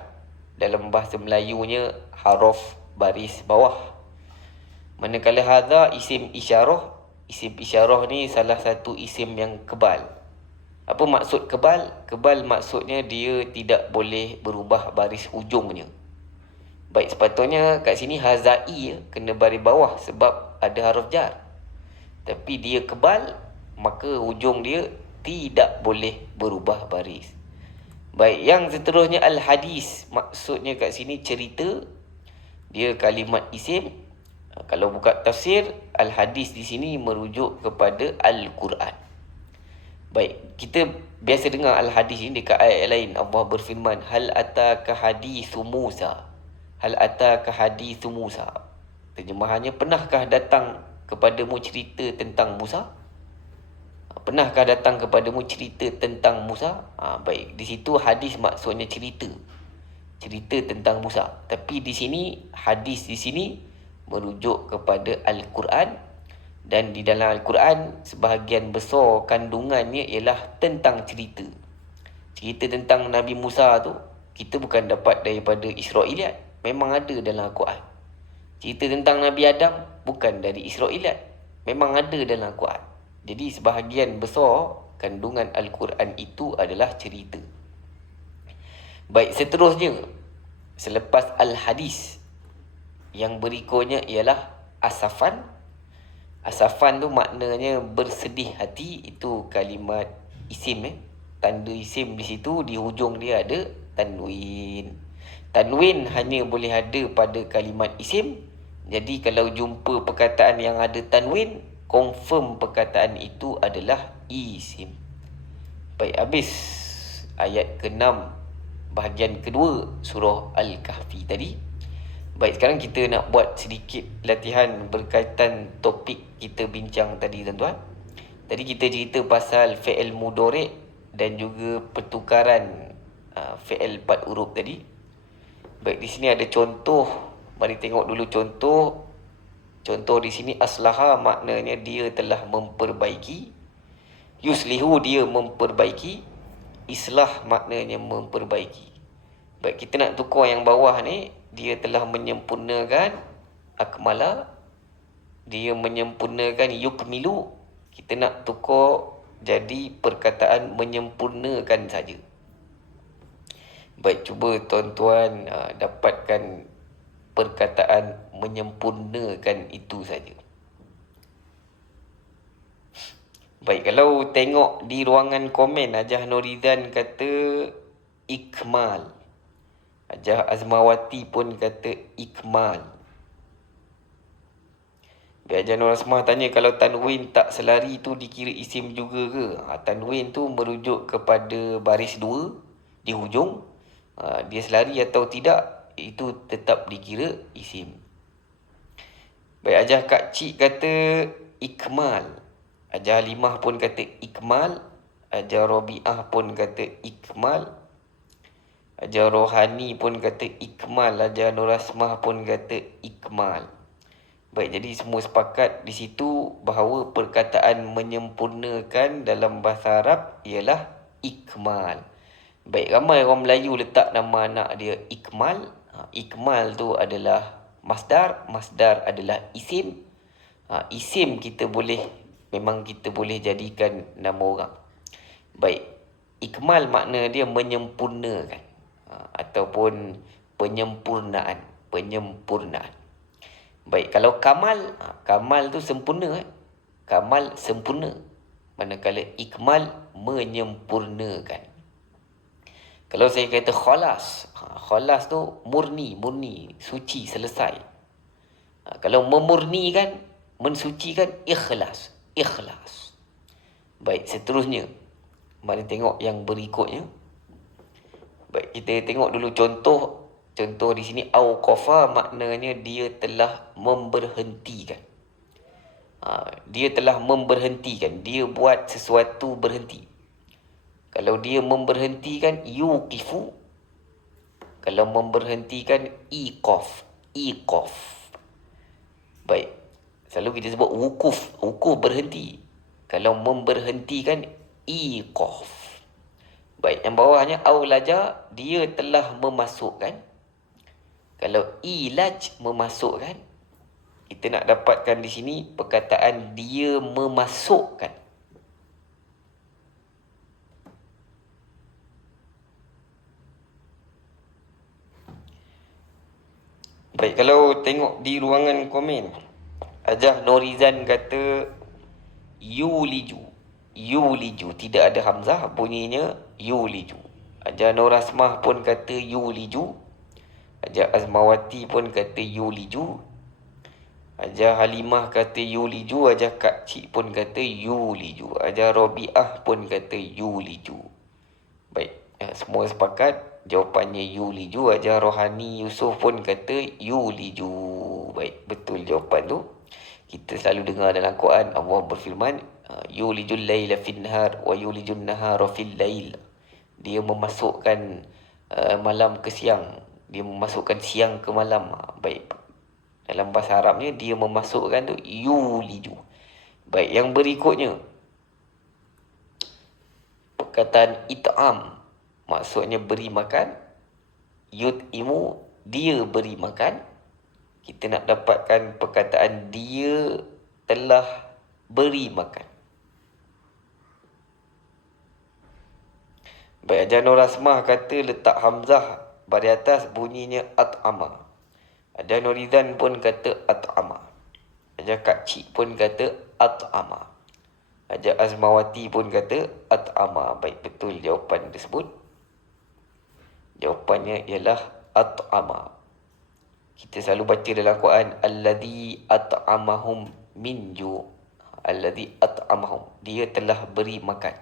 Dalam bahasa Melayunya huruf baris bawah. Manakala hadha isim isyarah. Isim isyarah ni salah satu isim yang kebal. Apa maksud kebal? Kebal maksudnya dia tidak boleh berubah baris ujungnya. Baik, sepatutnya kat sini hazai kena baris bawah sebab ada huruf jar. Tapi dia kebal, maka ujung dia tidak boleh berubah baris. Baik, yang seterusnya al-hadis. Maksudnya kat sini cerita. Dia kalimat isim. Kalau buka tafsir, al-hadis di sini merujuk kepada Al-Quran. Baik, kita biasa dengar al-hadis ini dekat ayat lain. Allah berfirman, hal ataka hadithu Musa. Hal ataka hadithu Musa. Terjemahannya, pernahkah datang kepadamu cerita tentang Musa? Pernahkah datang kepadamu cerita tentang Musa? Baik, di situ hadis maksudnya cerita. Cerita tentang Musa. Tapi di sini, hadis di sini merujuk kepada Al-Quran. Dan di dalam Al-Quran, sebahagian besar kandungannya ialah tentang cerita. Cerita tentang Nabi Musa tu, kita bukan dapat daripada Israiliyat. Memang ada dalam Al-Quran. Cerita tentang Nabi Adam, bukan dari Israiliyat. Memang ada dalam Al-Quran. Jadi sebahagian besar kandungan Al-Quran itu adalah cerita. Baik, seterusnya, selepas Al-Hadis, yang berikutnya ialah asafan. Asafan tu maknanya bersedih hati. Itu kalimat isim. Tanda isim di situ, di hujung dia ada tanwin. Tanwin hanya boleh ada pada kalimat isim. Jadi kalau jumpa perkataan yang ada tanwin, confirm perkataan itu adalah isim. Baik, habis ayat ke-6 bahagian kedua surah Al-Kahfi tadi. Baik, sekarang kita nak buat sedikit latihan berkaitan topik kita bincang tadi, tuan-tuan. Tadi kita cerita pasal fi'il mudhari' dan juga pertukaran fi'il 4 huruf tadi. Baik, di sini ada contoh. Mari tengok dulu contoh. Contoh di sini aslaha maknanya dia telah memperbaiki. Yuslihu dia memperbaiki. Islah maknanya memperbaiki. Baik, kita nak tukar yang bawah ni. Dia telah menyempurnakan. Akmala. Dia menyempurnakan yukmilu. Kita nak tukar jadi perkataan menyempurnakan saja. Baik, cuba tuan-tuan dapatkan perkataan menyempurnakan itu saja. Baik, kalau tengok di ruangan komen, Hajah Norizan kata ikmal. Hajah Azmawati pun kata ikmal. Biar Hajah Nur Asmah tanya, kalau tanwin tak selari tu dikira isim juga ke? Tanwin tu merujuk kepada baris 2 di hujung. Dia selari atau tidak, itu tetap dikira isim. Baik, Hajah Kak Cik kata ikmal. Hajah Halimah pun kata ikmal. Hajah Robiah pun kata ikmal. Hajah Rohani pun kata ikmal. Hajah Nur Asmah pun kata ikmal. Baik, jadi semua sepakat di situ bahawa perkataan menyempurnakan dalam bahasa Arab ialah ikmal. Baik, ramai orang Melayu letak nama anak dia ikmal. Ikmal tu adalah masdar. Masdar adalah isim. Isim memang kita boleh jadikan nama orang. Baik, ikmal makna dia menyempurnakan. Ataupun penyempurnaan. Baik, kalau kamal, kamal tu sempurna. Kamal sempurna. Manakala ikmal menyempurnakan. Kalau saya kata khalas, khalas tu murni, suci, selesai. Kalau memurnikan, mensucikan, ikhlas. Baik, seterusnya. Mari tengok yang berikutnya. Baik, kita tengok dulu contoh. Contoh di sini, awqafa maknanya dia telah memberhentikan. Dia telah memberhentikan. Dia buat sesuatu berhenti. Kalau dia memberhentikan, yuqifu. Kalau memberhentikan, iqaf. Iqaf. Baik. Selalu kita sebut wukuf. Wukuf berhenti. Kalau memberhentikan, iqaf. Baik, yang bawahnya aulaja, dia telah memasukkan. Kalau ilaj memasukkan, kita nak dapatkan di sini perkataan dia memasukkan. Baik, kalau tengok di ruangan komen, Ajah Norizan kata yuliju. Yuliju, tidak ada hamzah, bunyinya yuliju. Ajah Norasmah pun kata yuliju. Ajah Azmawati pun kata yuliju. Ajah Halimah kata yuliju. Ajah Kak Cik pun kata yuliju. Ajah Robiah pun kata yuliju. Baik, semua sepakat jawapannya yuliju. Ajah Rohani Yusof pun kata yuliju. Baik, betul jawapan tu. Kita selalu dengar dalam Quran Allah berfirman, yulijul laila fin nahar wa yulijun nahara fil lail. Dia memasukkan malam ke siang, dia memasukkan siang ke malam. Baik, dalam bahasa Arabnya dia memasukkan tu yuliju. Baik, yang berikutnya perkataan it'am, maksudnya beri makan. Yut'imu, dia beri makan. Kita nak dapatkan perkataan dia telah beri makan. Baik, Ajah Norasmah kata letak hamzah pada atas, bunyinya at'ama. Ajah Norizan pun kata at'ama. Ajah Kak Cik pun kata at'ama. Ajah Azmawati pun kata at'ama. Baik, betul jawapan tersebut. Jawapannya ialah at'ama. Kita selalu baca dalam Quran, alladhi at'amahum min ju'. Alladhi at'amahum, dia telah beri makan.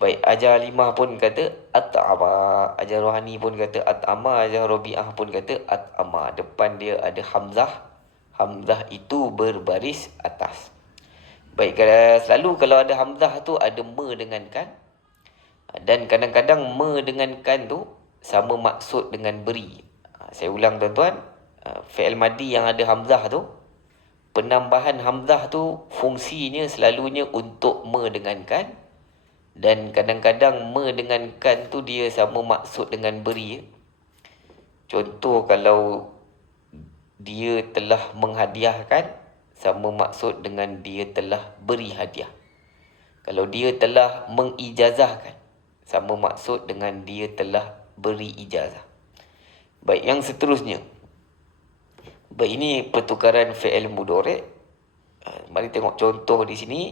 Baik, Ajah Halimah pun kata at'ama. Ajah Rohani pun kata at'ama. Ajah Robiah pun kata at'ama. Depan dia ada hamzah. Hamzah itu berbaris atas. Baik, selalu kalau ada hamzah tu ada me dengan kan. Dan kadang-kadang me dengan kan tu sama maksud dengan beri. Saya ulang tuan-tuan, fi'il madi yang ada hamzah tu, penambahan hamzah tu fungsinya selalunya untuk me dengan kan. Dan kadang-kadang me dengan kan tu dia sama maksud dengan beri. Contoh, kalau dia telah menghadiahkan, sama maksud dengan dia telah beri hadiah. Kalau dia telah mengijazahkan, sama maksud dengan dia telah beri ijazah. Baik, yang seterusnya. Baik, ini pertukaran fi'il mudhari'. Mari tengok contoh di sini.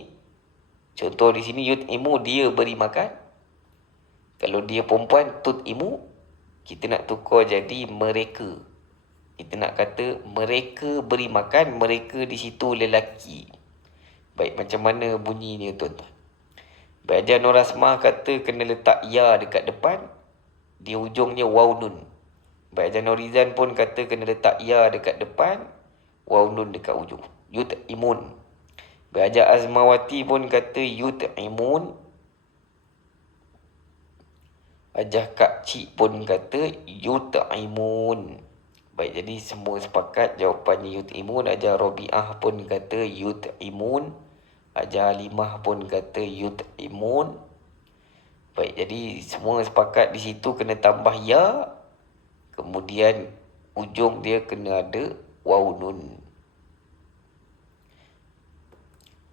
Contoh di sini, yut'imu, dia beri makan. Kalau dia perempuan, tut'imu, kita nak tukar jadi mereka. Kita nak kata mereka beri makan, mereka di situ lelaki. Baik, macam mana bunyinya tuan-tuan? Baik, Ajah Norasmah kata kena letak ya dekat depan, di ujungnya waw nun. Baik, Ajah Norizan pun kata kena letak ya dekat depan, waw nun dekat ujung. Yut'imun. Baik, Ajah Azmawati pun kata yut'imun. Ajah Kak Cik pun kata yut'imun. Baik, jadi semua sepakat jawapannya yut'imun. Ajah Robiah pun kata yut'imun. Ajah Halimah pun kata yut'imun. Baik, jadi semua sepakat di situ kena tambah ya. Kemudian ujung dia kena ada waw nun.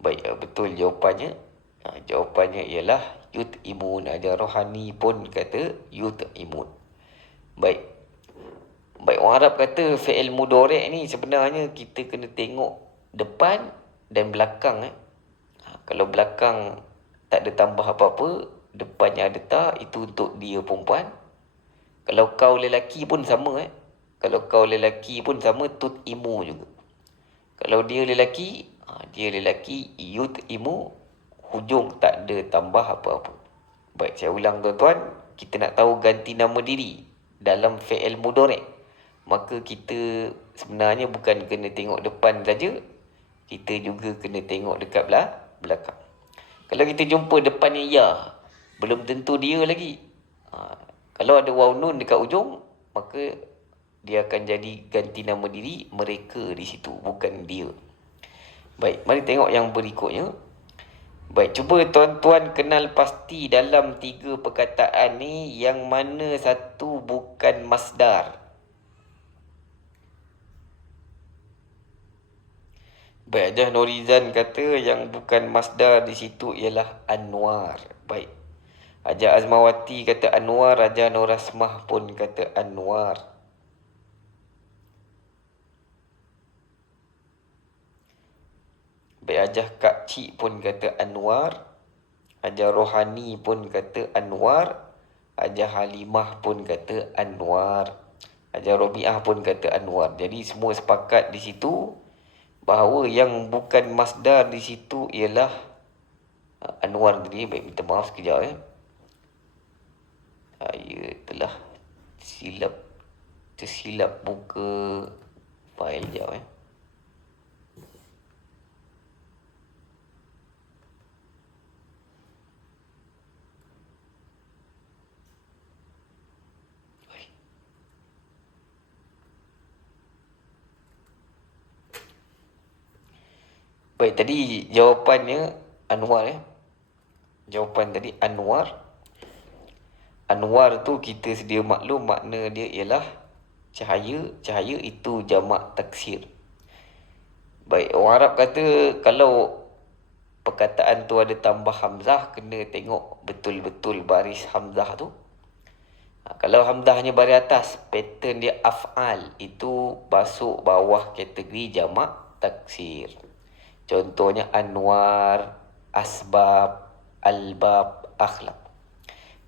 Baik, betul jawapannya. Jawapannya ialah yut'imun. Ajah Rohani pun kata yut'imun. Baik. Baik, orang Arab kata fi'il mudhari' ni sebenarnya kita kena tengok depan dan belakang. Kalau belakang tak ada tambah apa-apa, depannya ada ta, itu untuk dia perempuan. Kalau kau lelaki pun sama. Kalau kau lelaki pun sama, tut'imu juga. Kalau dia lelaki, yut'imu, hujung tak ada tambah apa-apa. Baik, saya ulang tuan-tuan. Kita nak tahu ganti nama diri dalam fi'il mudhari'. Maka kita sebenarnya bukan kena tengok depan saja. kita juga kena tengok dekat belakang. Kalau kita jumpa depannya ya, belum tentu dia lagi. Kalau ada waw nun dekat ujung, maka dia akan jadi ganti nama diri mereka di situ, bukan dia. Baik, mari tengok yang berikutnya. Baik, cuba tuan-tuan kenal pasti dalam 3 perkataan ni yang mana satu bukan masdar. Baik, Ajah Norizan kata yang bukan masdar di situ ialah Anwar. Baik. Ajah Azmawati kata Anwar, Ajah Norasmah pun kata Anwar. Baik, Ajah Kak Cik pun kata Anwar. Ajah Rohani pun kata Anwar. Ajah Halimah pun kata Anwar. Ajah Robiah pun kata Anwar. Jadi semua sepakat di situ bahawa yang bukan masdar di situ ialah Anwar tadi. Baik, minta maaf sekejap saya telah tersilap buka fail sekejap Baik, tadi jawapannya Anwar Jawapan tadi Anwar. Anwar tu kita sedia maklum makna dia ialah cahaya. Cahaya itu jamak taksir. Baik, orang Arab kata kalau perkataan tu ada tambah hamzah, kena tengok betul-betul baris hamzah tu. Kalau hamzahnya baris atas, pattern dia af'al, itu masuk bawah kategori jamak taksir. Contohnya Anwar, Asbab, Albab, Akhlak.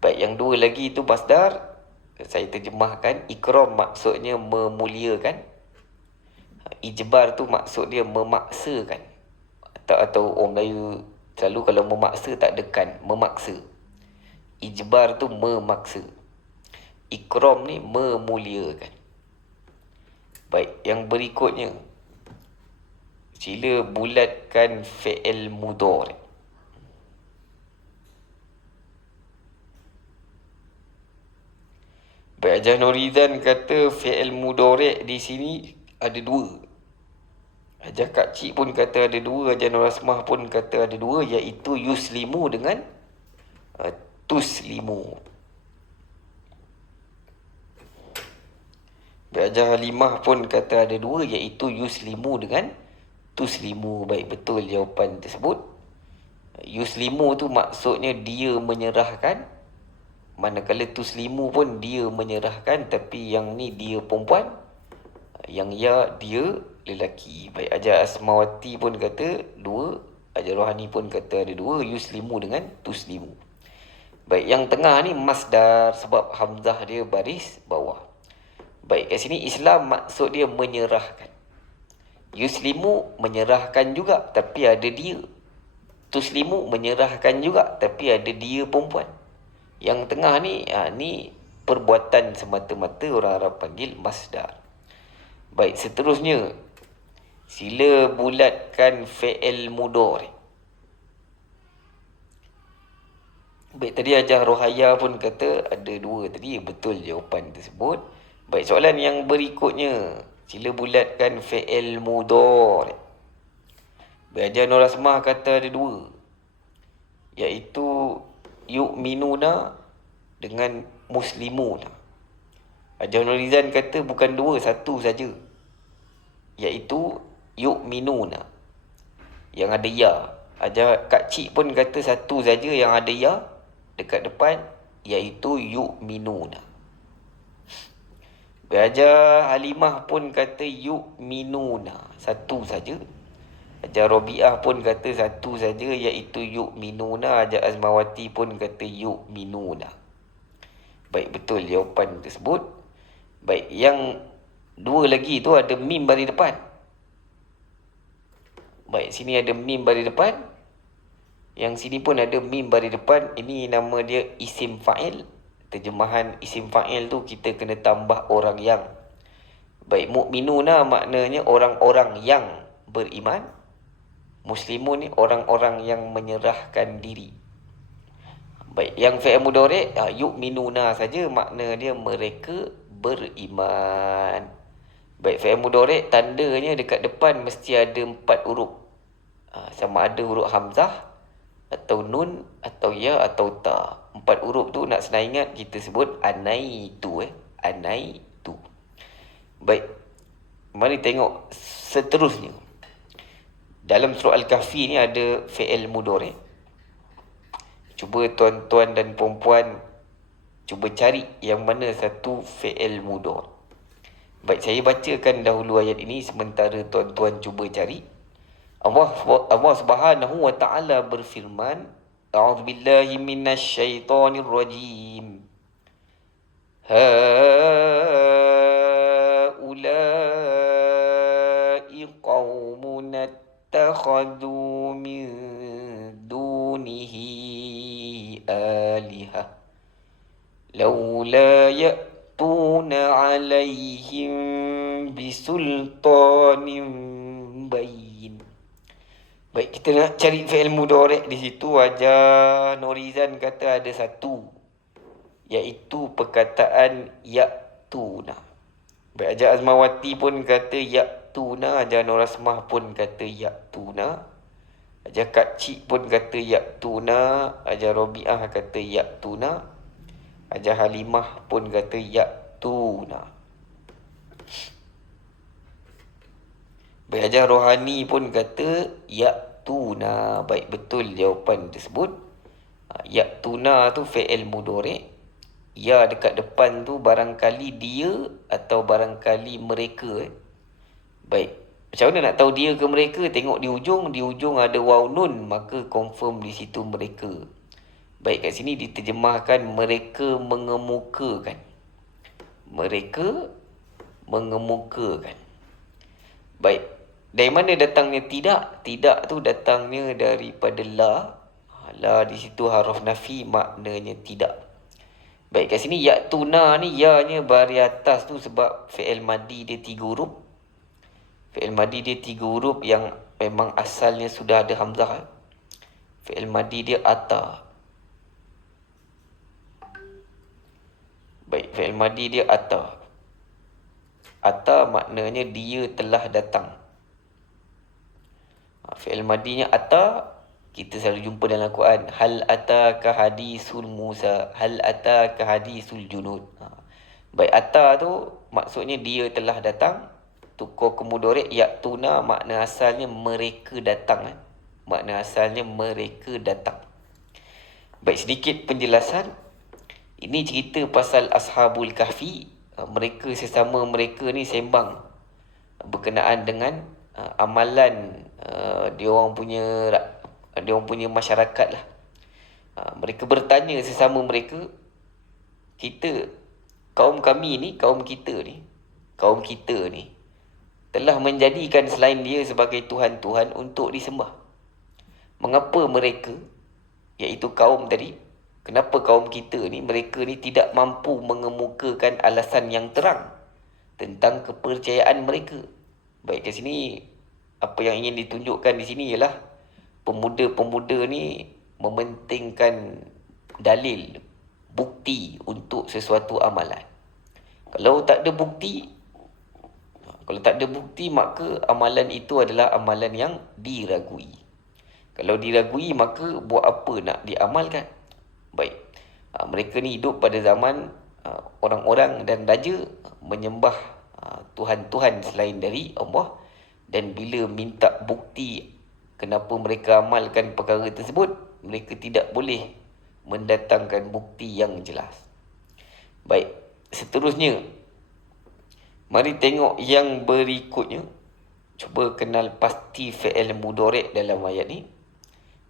Baik, yang dua lagi itu masdar. Saya terjemahkan. Ikram maksudnya memuliakan. Ijbar tu maksud dia memaksakan. Atau orang Melayu selalu kalau memaksa tak dekan, memaksa. Ijbar tu memaksa. Ikram ni memuliakan. Baik, yang berikutnya. Sila bulatkan fi'il mudhari'. Baik, Ajah Norizan kata fi'il mudhari' di sini ada 2. Ajah Kak Cik pun kata ada 2. Ajah Norasmah pun kata ada 2, iaitu yuslimu dengan tuslimu. Baik, Ajah Halimah pun kata ada 2, iaitu yuslimu dengan tuslimu. Baik, betul jawapan tersebut. Yuslimu tu maksudnya dia menyerahkan. Manakala tuslimu pun dia menyerahkan, tapi yang ni dia perempuan, yang ya dia lelaki. Baik, Ajah Asmawati pun kata 2, Ajah Rohani pun kata ada 2, yuslimu dengan tuslimu. Baik, yang tengah ni masdar sebab hamzah dia baris bawah. Baik, kat sini Islam maksud dia menyerahkan. Yuslimu menyerahkan juga, tapi ada dia. Tuslimu menyerahkan juga, tapi ada dia perempuan. Yang tengah ni, ni perbuatan semata-mata orang Arab panggil masdar. Baik, seterusnya. Sila bulatkan fi'il mudhari'. Baik, tadi Ajah Rohaya pun kata ada 2 tadi. Betul jawapan tersebut. Baik, soalan yang berikutnya. Sila bulatkan fi'il mudhari'. Baik, Ajah Norasmah kata ada 2. Iaitu yu'minuna dengan muslimuna. Ajah Norizan kata bukan 2, 1 saja. Iaitu yu'minuna, yang ada ya. Ajah Kak Cik pun kata 1 saja yang ada ya dekat depan, iaitu yu'minuna. Ajah Halimah pun kata yu'minuna, 1 saja. Ajah Robiah pun kata 1 saja, iaitu yu'minuna. Ajah Azmawati pun kata yu'minuna. Baik, betul jawapan tersebut. Baik, yang 2 lagi tu ada mim baris depan. Baik, sini ada mim baris depan. Yang sini pun ada mim baris depan. Ini nama dia isim fa'il. Terjemahan isim fa'il tu kita kena tambah orang yang. Baik, mu'minuna maknanya orang-orang yang beriman. Muslimun ni orang-orang yang menyerahkan diri. Baik, yang fi'il mudhari' yu'minuna saja makna dia mereka beriman. Baik, fi'il mudhari' tandanya dekat depan mesti ada 4 huruf. Sama ada huruf hamzah atau nun atau ya atau ta. 4 huruf tu nak senang ingat kita sebut anaitu anaitu. Baik. Mari tengok seterusnya. Dalam surah Al-Kahfi ni ada fi'il mudhari'. Cuba tuan-tuan dan puan-puan cuba cari yang mana satu fi'il mudhari'. Baik, saya bacakan dahulu ayat ini sementara tuan-tuan cuba cari. Allah Subhanahu wa taala berfirman, A'udzubillahi minasyaitonir rajim. Haula'i qaumun ittakhadhu min dunihi alihah laula ya'tuna 'alaihim bisultanin bayyin. Baik, kita nak cari fi'il mudhari' di situ. Ajar Norizan kata ada satu, iaitu perkataan ya'tuna. Baik, Ajar Azmawati pun kata ya'tuna. Ajar Nur Asmah pun kata ya'tuna. Ajar Kak Cik pun kata ya'tuna. Ajar Robiah kata ya'tuna. Ajar Halimah pun kata ya'tuna. Baik, Ajar Rohani pun kata ya'tuna. Baik, betul jawapan tersebut. Ya'tuna tu fi'il mudhari'. Ya dekat depan tu barangkali dia atau barangkali mereka. Baik, macam mana nak tahu dia ke mereka? Tengok di ujung ada waw nun, maka confirm di situ mereka. Baik, kat sini diterjemahkan mereka mengemukakan. Mereka mengemukakan. Baik, dari mana datangnya tidak? Tidak tu datangnya daripada la. La di situ haruf nafi, maknanya tidak. Baik, kat sini ya'tuna ni ya-nya bari atas tu sebab fi'il madi dia 3 huruf. Fi'il madi dia 3 huruf yang memang asalnya sudah ada hamzah. Fi'il madi dia ata. Baik, fi'il madi dia ata. Ata maknanya dia telah datang. Fi'il madinya ata, kita selalu jumpa dalam Al-Quran. Hal ataka hadisul Musa. Hal ataka hadisul junud. Baik, ata tu maksudnya dia telah datang. Tukar ke mudhari' ya'tuna makna asalnya mereka datang. Makna asalnya mereka datang. Baik, sedikit penjelasan. Ini cerita pasal Ashabul Kahfi. Mereka sesama mereka ni sembang berkenaan dengan amalan dia orang punya masyarakat lah. Mereka bertanya sesama mereka, kaum kita ni telah menjadikan selain dia sebagai Tuhan-Tuhan untuk disembah. Mengapa mereka, iaitu kaum tadi, kenapa kaum kita ni, mereka ni tidak mampu mengemukakan alasan yang terang tentang kepercayaan mereka? Baik, di sini apa yang ingin ditunjukkan di sini ialah pemuda-pemuda ni mementingkan dalil, bukti untuk sesuatu amalan. Kalau tak ada bukti, maka amalan itu adalah amalan yang diragui. Kalau diragui, maka buat apa nak diamalkan? Baik, mereka ni hidup pada zaman orang-orang dan raja menyembah Tuhan-Tuhan selain dari Allah. Dan bila minta bukti kenapa mereka amalkan perkara tersebut, mereka tidak boleh mendatangkan bukti yang jelas. Baik, seterusnya, mari tengok yang berikutnya. Cuba kenal pasti fi'il mudhari' dalam ayat ni.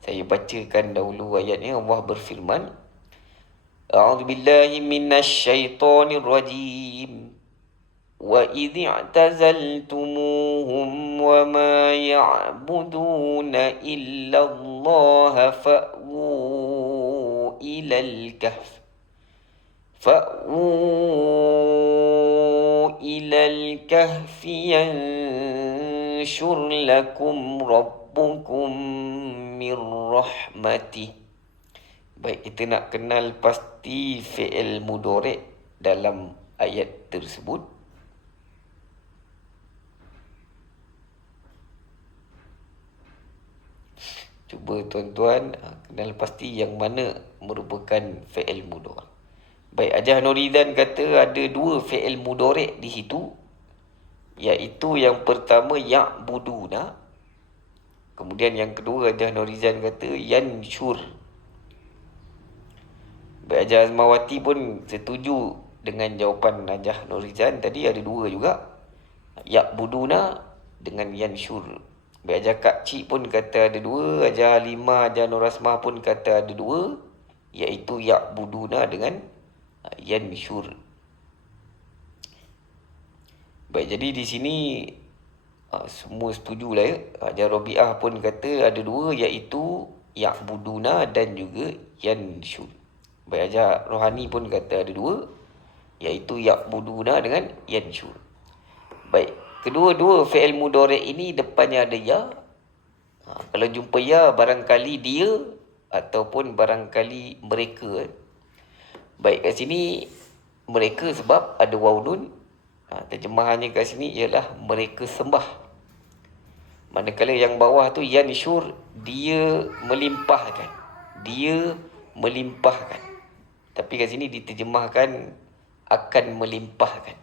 Saya bacakan dahulu ayatnya. Allah berfirman, A'udzubillahi minasyaitonir rajim. وَإِذِ اعْتَزَلْتُمُوهُمْ وَمَا يَعْبُدُونَ إِلَّا اللَّهَ فَأْوُوا إِلَى الْكَهْفِ يَنشُرْ لَكُمْ rabbukum min rahmatih. Baik, kita nak kenal pasti fi'il mudhari' dalam ayat tersebut. Cuba tuan-tuan kenal pasti yang mana merupakan fi'il mudhari'. Baik, Hajah Nuridan kata ada dua fi'il mudhari' di situ, iaitu yang pertama ya'buduna, kemudian yang kedua Hajah Nuridan kata yanshur. Baik, Hajah Azmawati pun setuju dengan jawapan Hajah Nuridan tadi, ada dua juga, ya'buduna dengan yanshur. Baik, Hajah Kak Cik pun kata ada dua, Hajah Halimah, Hajah Nur Asmah pun kata ada dua, iaitu ya'buduna dengan yanshur. Baik, jadi di sini semua setujulah ya. Hajah Rabi'ah pun kata ada dua, iaitu ya'buduna dan juga yanshur. Baik, Hajah Rohani pun kata ada dua, iaitu ya'buduna dengan yanshur. Baik, kedua-dua fi'il mudhari' ini depannya ada ya. Kalau jumpa ya, barangkali dia ataupun barangkali mereka. Baik, kat sini mereka sebab ada waw nun. Terjemahannya kat sini ialah mereka sembah. Manakala yang bawah tu yanshur, dia melimpahkan. Dia melimpahkan. Tapi kat sini diterjemahkan akan melimpahkan.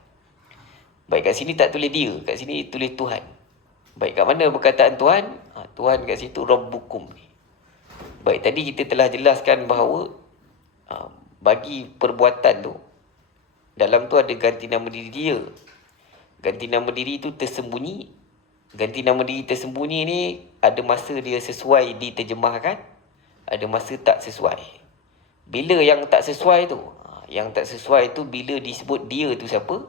Baik, kat sini tak tulis dia, kat sini tulis Tuhan. Baik, kat mana perkataan Tuhan? Tuhan kat situ rabbukum ni. Baik, tadi kita telah jelaskan bahawa bagi perbuatan tu, dalam tu ada ganti nama diri dia. Ganti nama diri tu tersembunyi. Ganti nama diri tersembunyi ni ada masa dia sesuai diterjemahkan, ada masa tak sesuai. Bila yang tak sesuai tu? Yang tak sesuai tu bila disebut dia tu siapa?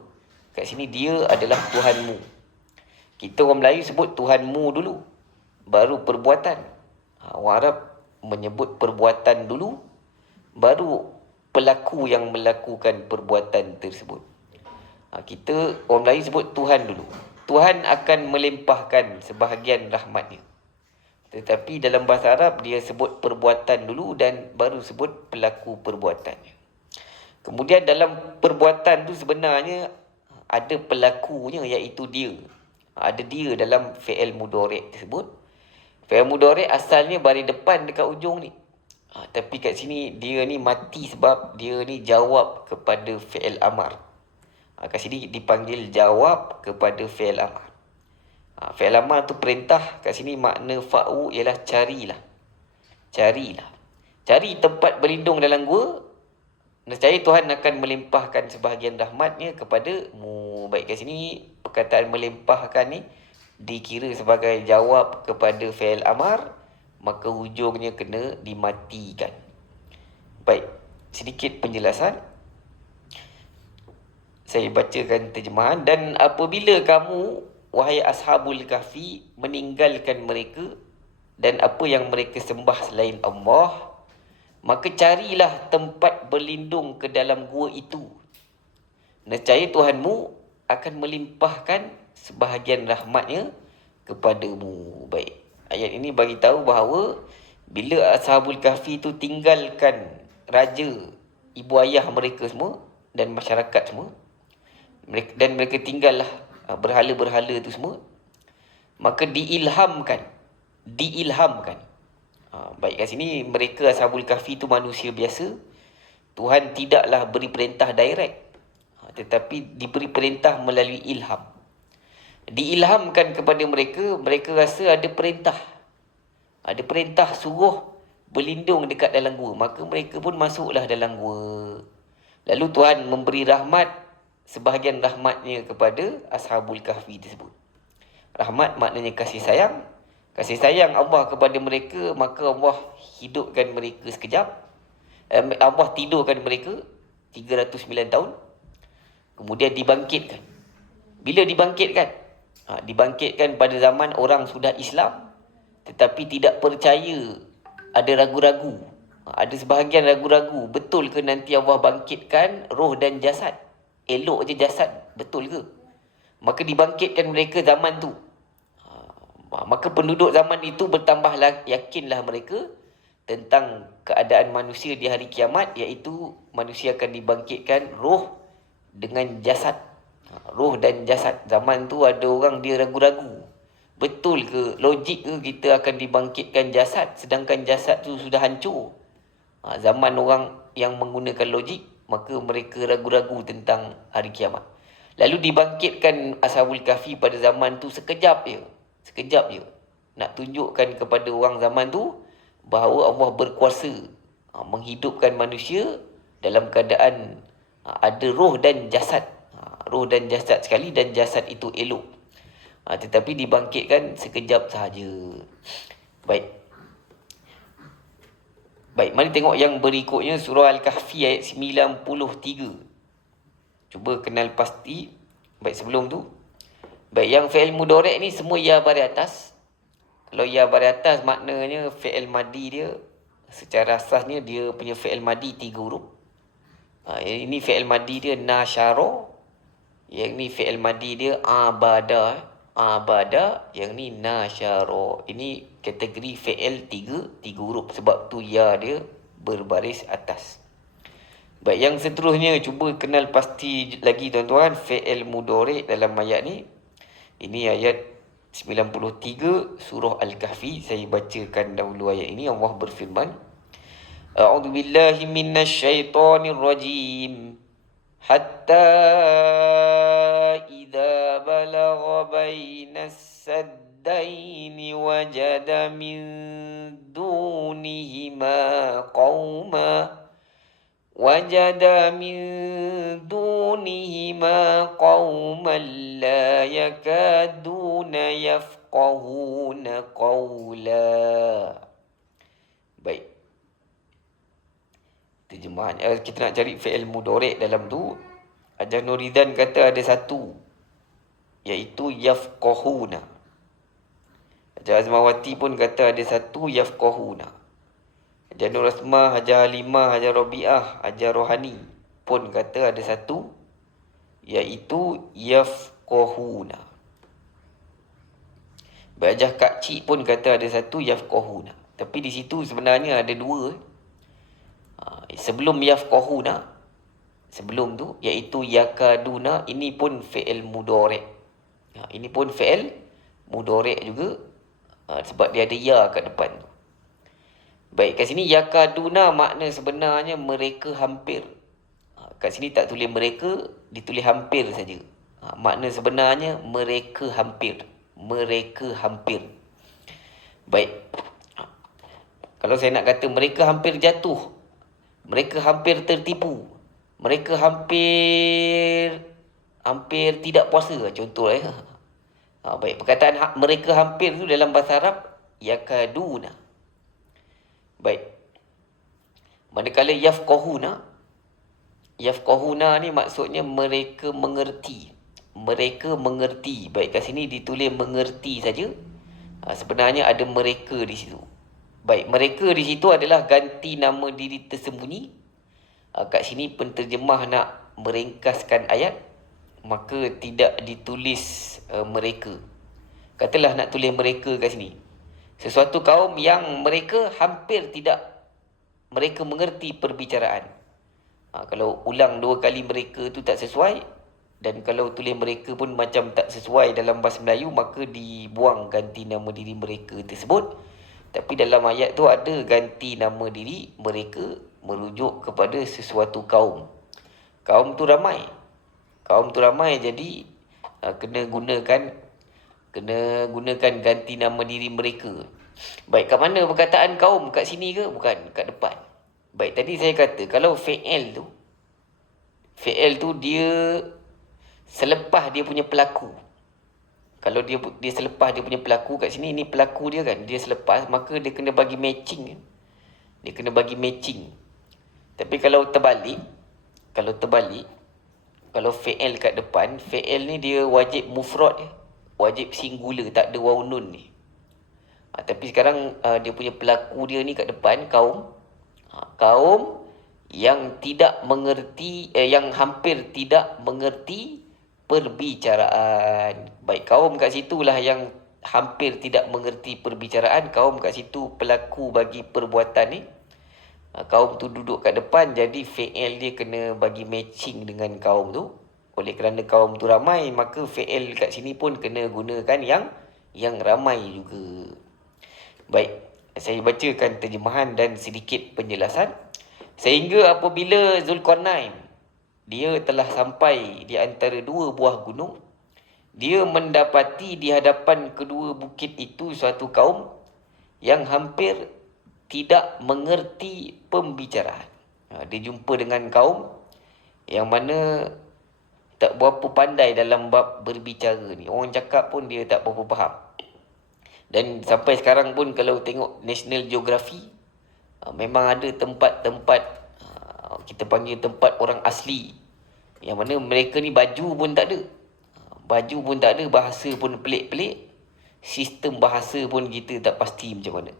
Kat sini dia adalah Tuhanmu. Kita orang Melayu sebut Tuhanmu dulu, baru perbuatan. Orang Arab menyebut perbuatan dulu, baru pelaku yang melakukan perbuatan tersebut. Kita orang Melayu sebut Tuhan dulu. Tuhan akan melimpahkan sebahagian rahmatnya. Tetapi dalam bahasa Arab dia sebut perbuatan dulu dan baru sebut pelaku perbuatannya. Kemudian dalam perbuatan tu sebenarnya ada pelakunya, iaitu dia. Ada dia dalam fi'il mudhari' tersebut. Fi'il mudhari' asalnya baris depan dekat ujung ni. Tapi kat sini dia ni mati sebab dia ni jawab kepada fi'il amar. Kat sini dipanggil jawab kepada fi'il amar. Fi'il amar tu perintah. Kat sini makna fa'u ialah carilah. Carilah. Cari tempat berlindung dalam gua. Nescaya Tuhan akan melimpahkan sebahagian rahmatnya kepadamu. Baik, kat sini perkataan melimpahkan ni dikira sebagai jawab kepada fi'il amar, maka hujungnya kena dimatikan. Baik, sedikit penjelasan. Saya bacakan terjemahan. Dan apabila kamu, wahai ashabul kahfi, meninggalkan mereka dan apa yang mereka sembah selain Allah, maka carilah tempat berlindung ke dalam gua itu. Nescaya Tuhanmu akan melimpahkan sebahagian rahmatnya kepadamu. Baik, ayat ini bagi tahu bahawa bila ashabul kahfi itu tinggalkan raja, ibu ayah mereka semua dan masyarakat semua, dan mereka tinggallah berhala-berhala itu semua, maka diilhamkan. Baik, kat sini mereka ashabul kahfi itu manusia biasa. Tuhan tidaklah beri perintah direct, tetapi diberi perintah melalui ilham. Diilhamkan kepada mereka, mereka rasa ada perintah. Ada perintah suruh berlindung dekat dalam gua, maka mereka pun masuklah dalam gua. Lalu Tuhan memberi rahmat, sebahagian rahmatnya kepada ashabul kahfi tersebut. Rahmat maknanya kasih sayang. Kasih sayang Allah kepada mereka, maka Allah hidupkan mereka sekejap. Allah tidurkan mereka 309 tahun. Kemudian dibangkitkan. Bila dibangkitkan? Dibangkitkan pada zaman orang sudah Islam, tetapi tidak percaya, ada ragu-ragu. Ada sebahagian ragu-ragu, betul ke nanti Allah bangkitkan roh dan jasad? Elok je jasad, betul ke? Maka dibangkitkan mereka zaman tu. Maka penduduk zaman itu bertambahlah yakinlah mereka tentang keadaan manusia di hari kiamat, iaitu manusia akan dibangkitkan roh dengan jasad. Roh dan jasad. Zaman tu ada orang dia ragu-ragu. Betul ke, logik ke kita akan dibangkitkan jasad sedangkan jasad tu sudah hancur? Zaman orang yang menggunakan logik, maka mereka ragu-ragu tentang hari kiamat. Lalu dibangkitkan Ashabul Kahfi pada zaman tu sekejap je. Sekejap je. Nak tunjukkan kepada orang zaman tu bahawa Allah berkuasa menghidupkan manusia dalam keadaan ada roh dan jasad. Roh dan jasad sekali, dan jasad itu elok. Tetapi dibangkitkan sekejap sahaja. Baik. Baik, mari tengok yang berikutnya, surah Al-Kahfi ayat 93. Cuba kenal pasti. Baik, sebelum tu. Baik, yang fi'il mudhari' ni semua ya baris atas. Kalau ya baris atas maknanya fi'il madi dia secara asasnya dia punya fi'il madi 3 huruf. Ini fi'il madi dia nasyara. Yang ni fi'il madi dia abada. Abada. Yang ni nasyara. Ini kategori fi'il 3 huruf. Sebab tu ya dia berbaris atas. Baik, yang seterusnya cuba kenal pasti lagi tuan-tuan fi'il mudhari' dalam ayat ni. Ini ayat 93 surah Al-Kahfi. Saya bacakan dahulu ayat ini. Allah berfirman, A'udzu billahi minasyaitonir rajim. Hatta idza balagha bainas saddaini wajada min dunihima qauma وجد من دونهما قوما لا يكادون يفقهون قولا. Baik. Terjemahan. Kita nak cari fi'il mudhari' dalam tu. Ajar Nuridan kata ada satu, iaitu yafqahuna. Ajar Azmawati pun kata ada satu, yafqahuna. Hajar Nur Rasmah, Hajar Halimah, Hajar Rabi'ah, Hajar Rohani pun kata ada satu, iaitu yafqahuna. Hajar Kak Cik pun kata ada satu, yafqahuna. Tapi di situ sebenarnya ada dua. Sebelum yafqahuna, sebelum tu, iaitu yakaduna, ini pun fi'il mudhari'. Ini pun fi'il mudhari' juga, sebab dia ada ya kat depan tu. Baik, kat sini yakaduna makna sebenarnya mereka hampir. Kat sini tak tulis mereka, ditulis hampir saja. Makna sebenarnya mereka hampir. Mereka hampir. Baik. Kalau saya nak kata mereka hampir jatuh, mereka hampir tertipu, mereka hampir tidak puasa, contoh ya. Baik, perkataan mereka hampir tu dalam bahasa Arab yakaduna. Baik. Manakala yafqahuna ni maksudnya mereka mengerti. Mereka mengerti. Baik, kat sini ditulis mengerti saja. Sebenarnya ada mereka di situ. Baik, mereka di situ adalah ganti nama diri tersembunyi. Kat sini penterjemah nak meringkaskan ayat, maka tidak ditulis mereka. Katalah nak tulis mereka kat sini. Sesuatu kaum yang mereka hampir tidak mereka mengerti perbicaraan. Kalau ulang 2 kali mereka tu tak sesuai, dan kalau tulis mereka pun macam tak sesuai dalam bahasa Melayu, maka dibuang ganti nama diri mereka tersebut. Tapi dalam ayat tu ada ganti nama diri mereka merujuk kepada sesuatu kaum. Kaum tu ramai. Kaum tu ramai, jadi kena gunakan ganti nama diri mereka. Baik, kat mana perkataan kaum? Kat sini ke? Bukan, kat depan. Baik, tadi saya kata kalau fi'il tu dia selepas dia punya pelaku. Kalau dia selepas dia punya pelaku, kat sini ini pelaku dia kan, dia selepas, maka dia kena bagi matching. Dia kena bagi matching. Tapi kalau terbalik, kalau fi'il kat depan, fi'il ni dia wajib mufrad, wajib singular, tak ada waw nun ni. Tapi sekarang dia punya pelaku dia ni kat depan, kaum. Kaum yang tidak mengerti, yang hampir tidak mengerti perbicaraan. Baik, kaum kat situlah yang hampir tidak mengerti perbicaraan, kaum kat situ pelaku bagi perbuatan ni. Kaum tu duduk kat depan, jadi fi'il dia kena bagi matching dengan kaum tu. Oleh kerana kaum tu ramai, maka fi'il kat sini pun kena gunakan yang ramai juga. Baik, saya bacakan terjemahan dan sedikit penjelasan. Sehingga apabila Zulkarnain, dia telah sampai di antara dua buah gunung, dia mendapati di hadapan kedua bukit itu suatu kaum yang hampir tidak mengerti pembicaraan. Dia jumpa dengan kaum yang mana tak berapa pandai dalam bab berbicara ni. Orang cakap pun dia tak berapa faham. Dan sampai sekarang pun kalau tengok National Geography, memang ada tempat-tempat, kita panggil tempat orang asli, yang mana mereka ni baju pun tak ada. Baju pun tak ada, bahasa pun pelik-pelik, sistem bahasa pun kita tak pasti macam mana.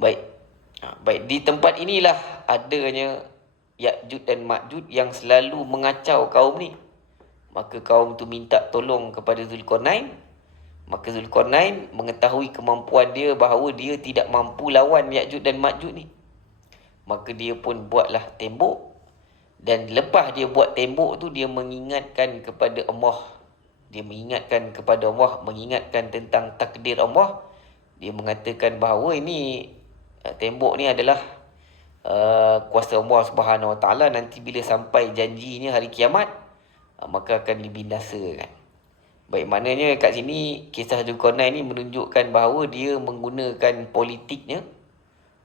Baik, di tempat inilah adanya Ya'juj dan Ma'juj yang selalu mengacau kaum ni. Maka kaum tu minta tolong kepada Zulkarnain. Maka Zulkarnain mengetahui kemampuan dia bahawa dia tidak mampu lawan Ya'juj dan Ma'juj ni. Maka dia pun buatlah tembok. Dan lepas dia buat tembok tu, dia mengingatkan kepada Allah. Dia mengingatkan kepada Allah, mengingatkan tentang takdir Allah. Dia mengatakan bahawa ini tembok ni adalah kuasa Allah Subhanahu Wa Taala. Nanti bila sampai janjinya hari kiamat, maka akan dibinasakan. Baik, maknanya kat sini kisah Zulkarnain ni menunjukkan bahawa dia menggunakan politiknya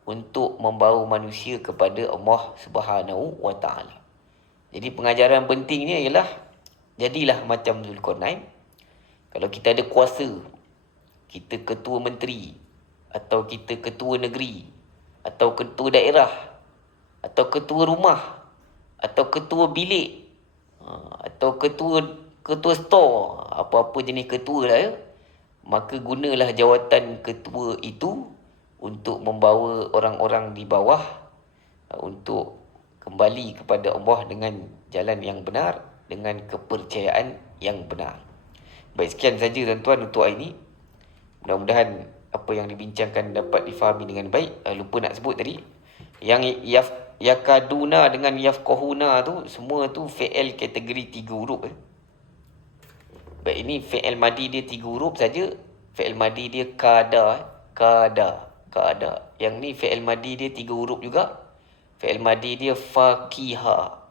untuk membawa manusia kepada Allah Subhanahu Wa Taala. Jadi pengajaran pentingnya ialah jadilah macam Zulkarnain. Kalau kita ada kuasa, kita ketua menteri, atau kita ketua negeri, atau ketua daerah, atau ketua rumah, atau ketua bilik, atau ketua store, apa-apa jenis ketua lah ya, maka gunalah jawatan ketua itu untuk membawa orang-orang di bawah untuk kembali kepada Allah dengan jalan yang benar, dengan kepercayaan yang benar. Baik, sekian saja tuan-tuan untuk hari ini. Mudah-mudahan apa yang dibincangkan dapat difahami dengan baik. Lupa nak sebut tadi, yang yakaduna dengan yafqahuna tu, semua tu fi'il kategori 3 huruf. Baik, ini fi'il madi dia 3 huruf saja. Fi'il madi dia kada. Yang ni fi'il madi dia 3 huruf juga. Fi'il madi dia faqiha.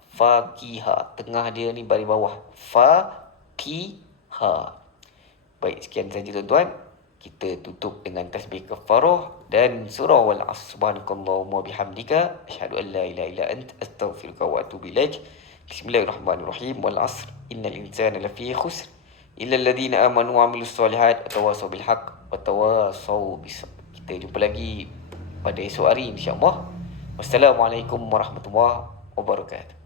Tengah dia ni baris bawah. Faqiha. Baik, sekian saja tuan-tuan. Kita tutup dengan tasbih kafarah dan surah wal asr. Subhanakallahumma bihamdika asyhadu an la ilaha illa anta astaghfiruka wa atubu ilaik. Bismillahirrahmanirrahim. Wal asr innal insana lafi khusr illa alladhina amanu wa amilus solihat wa tawasaw bil haqq wa tawasaw bis sabr. Kita jumpa lagi pada esok hari insya-Allah. Wassalamualaikum warahmatullahi wabarakatuh.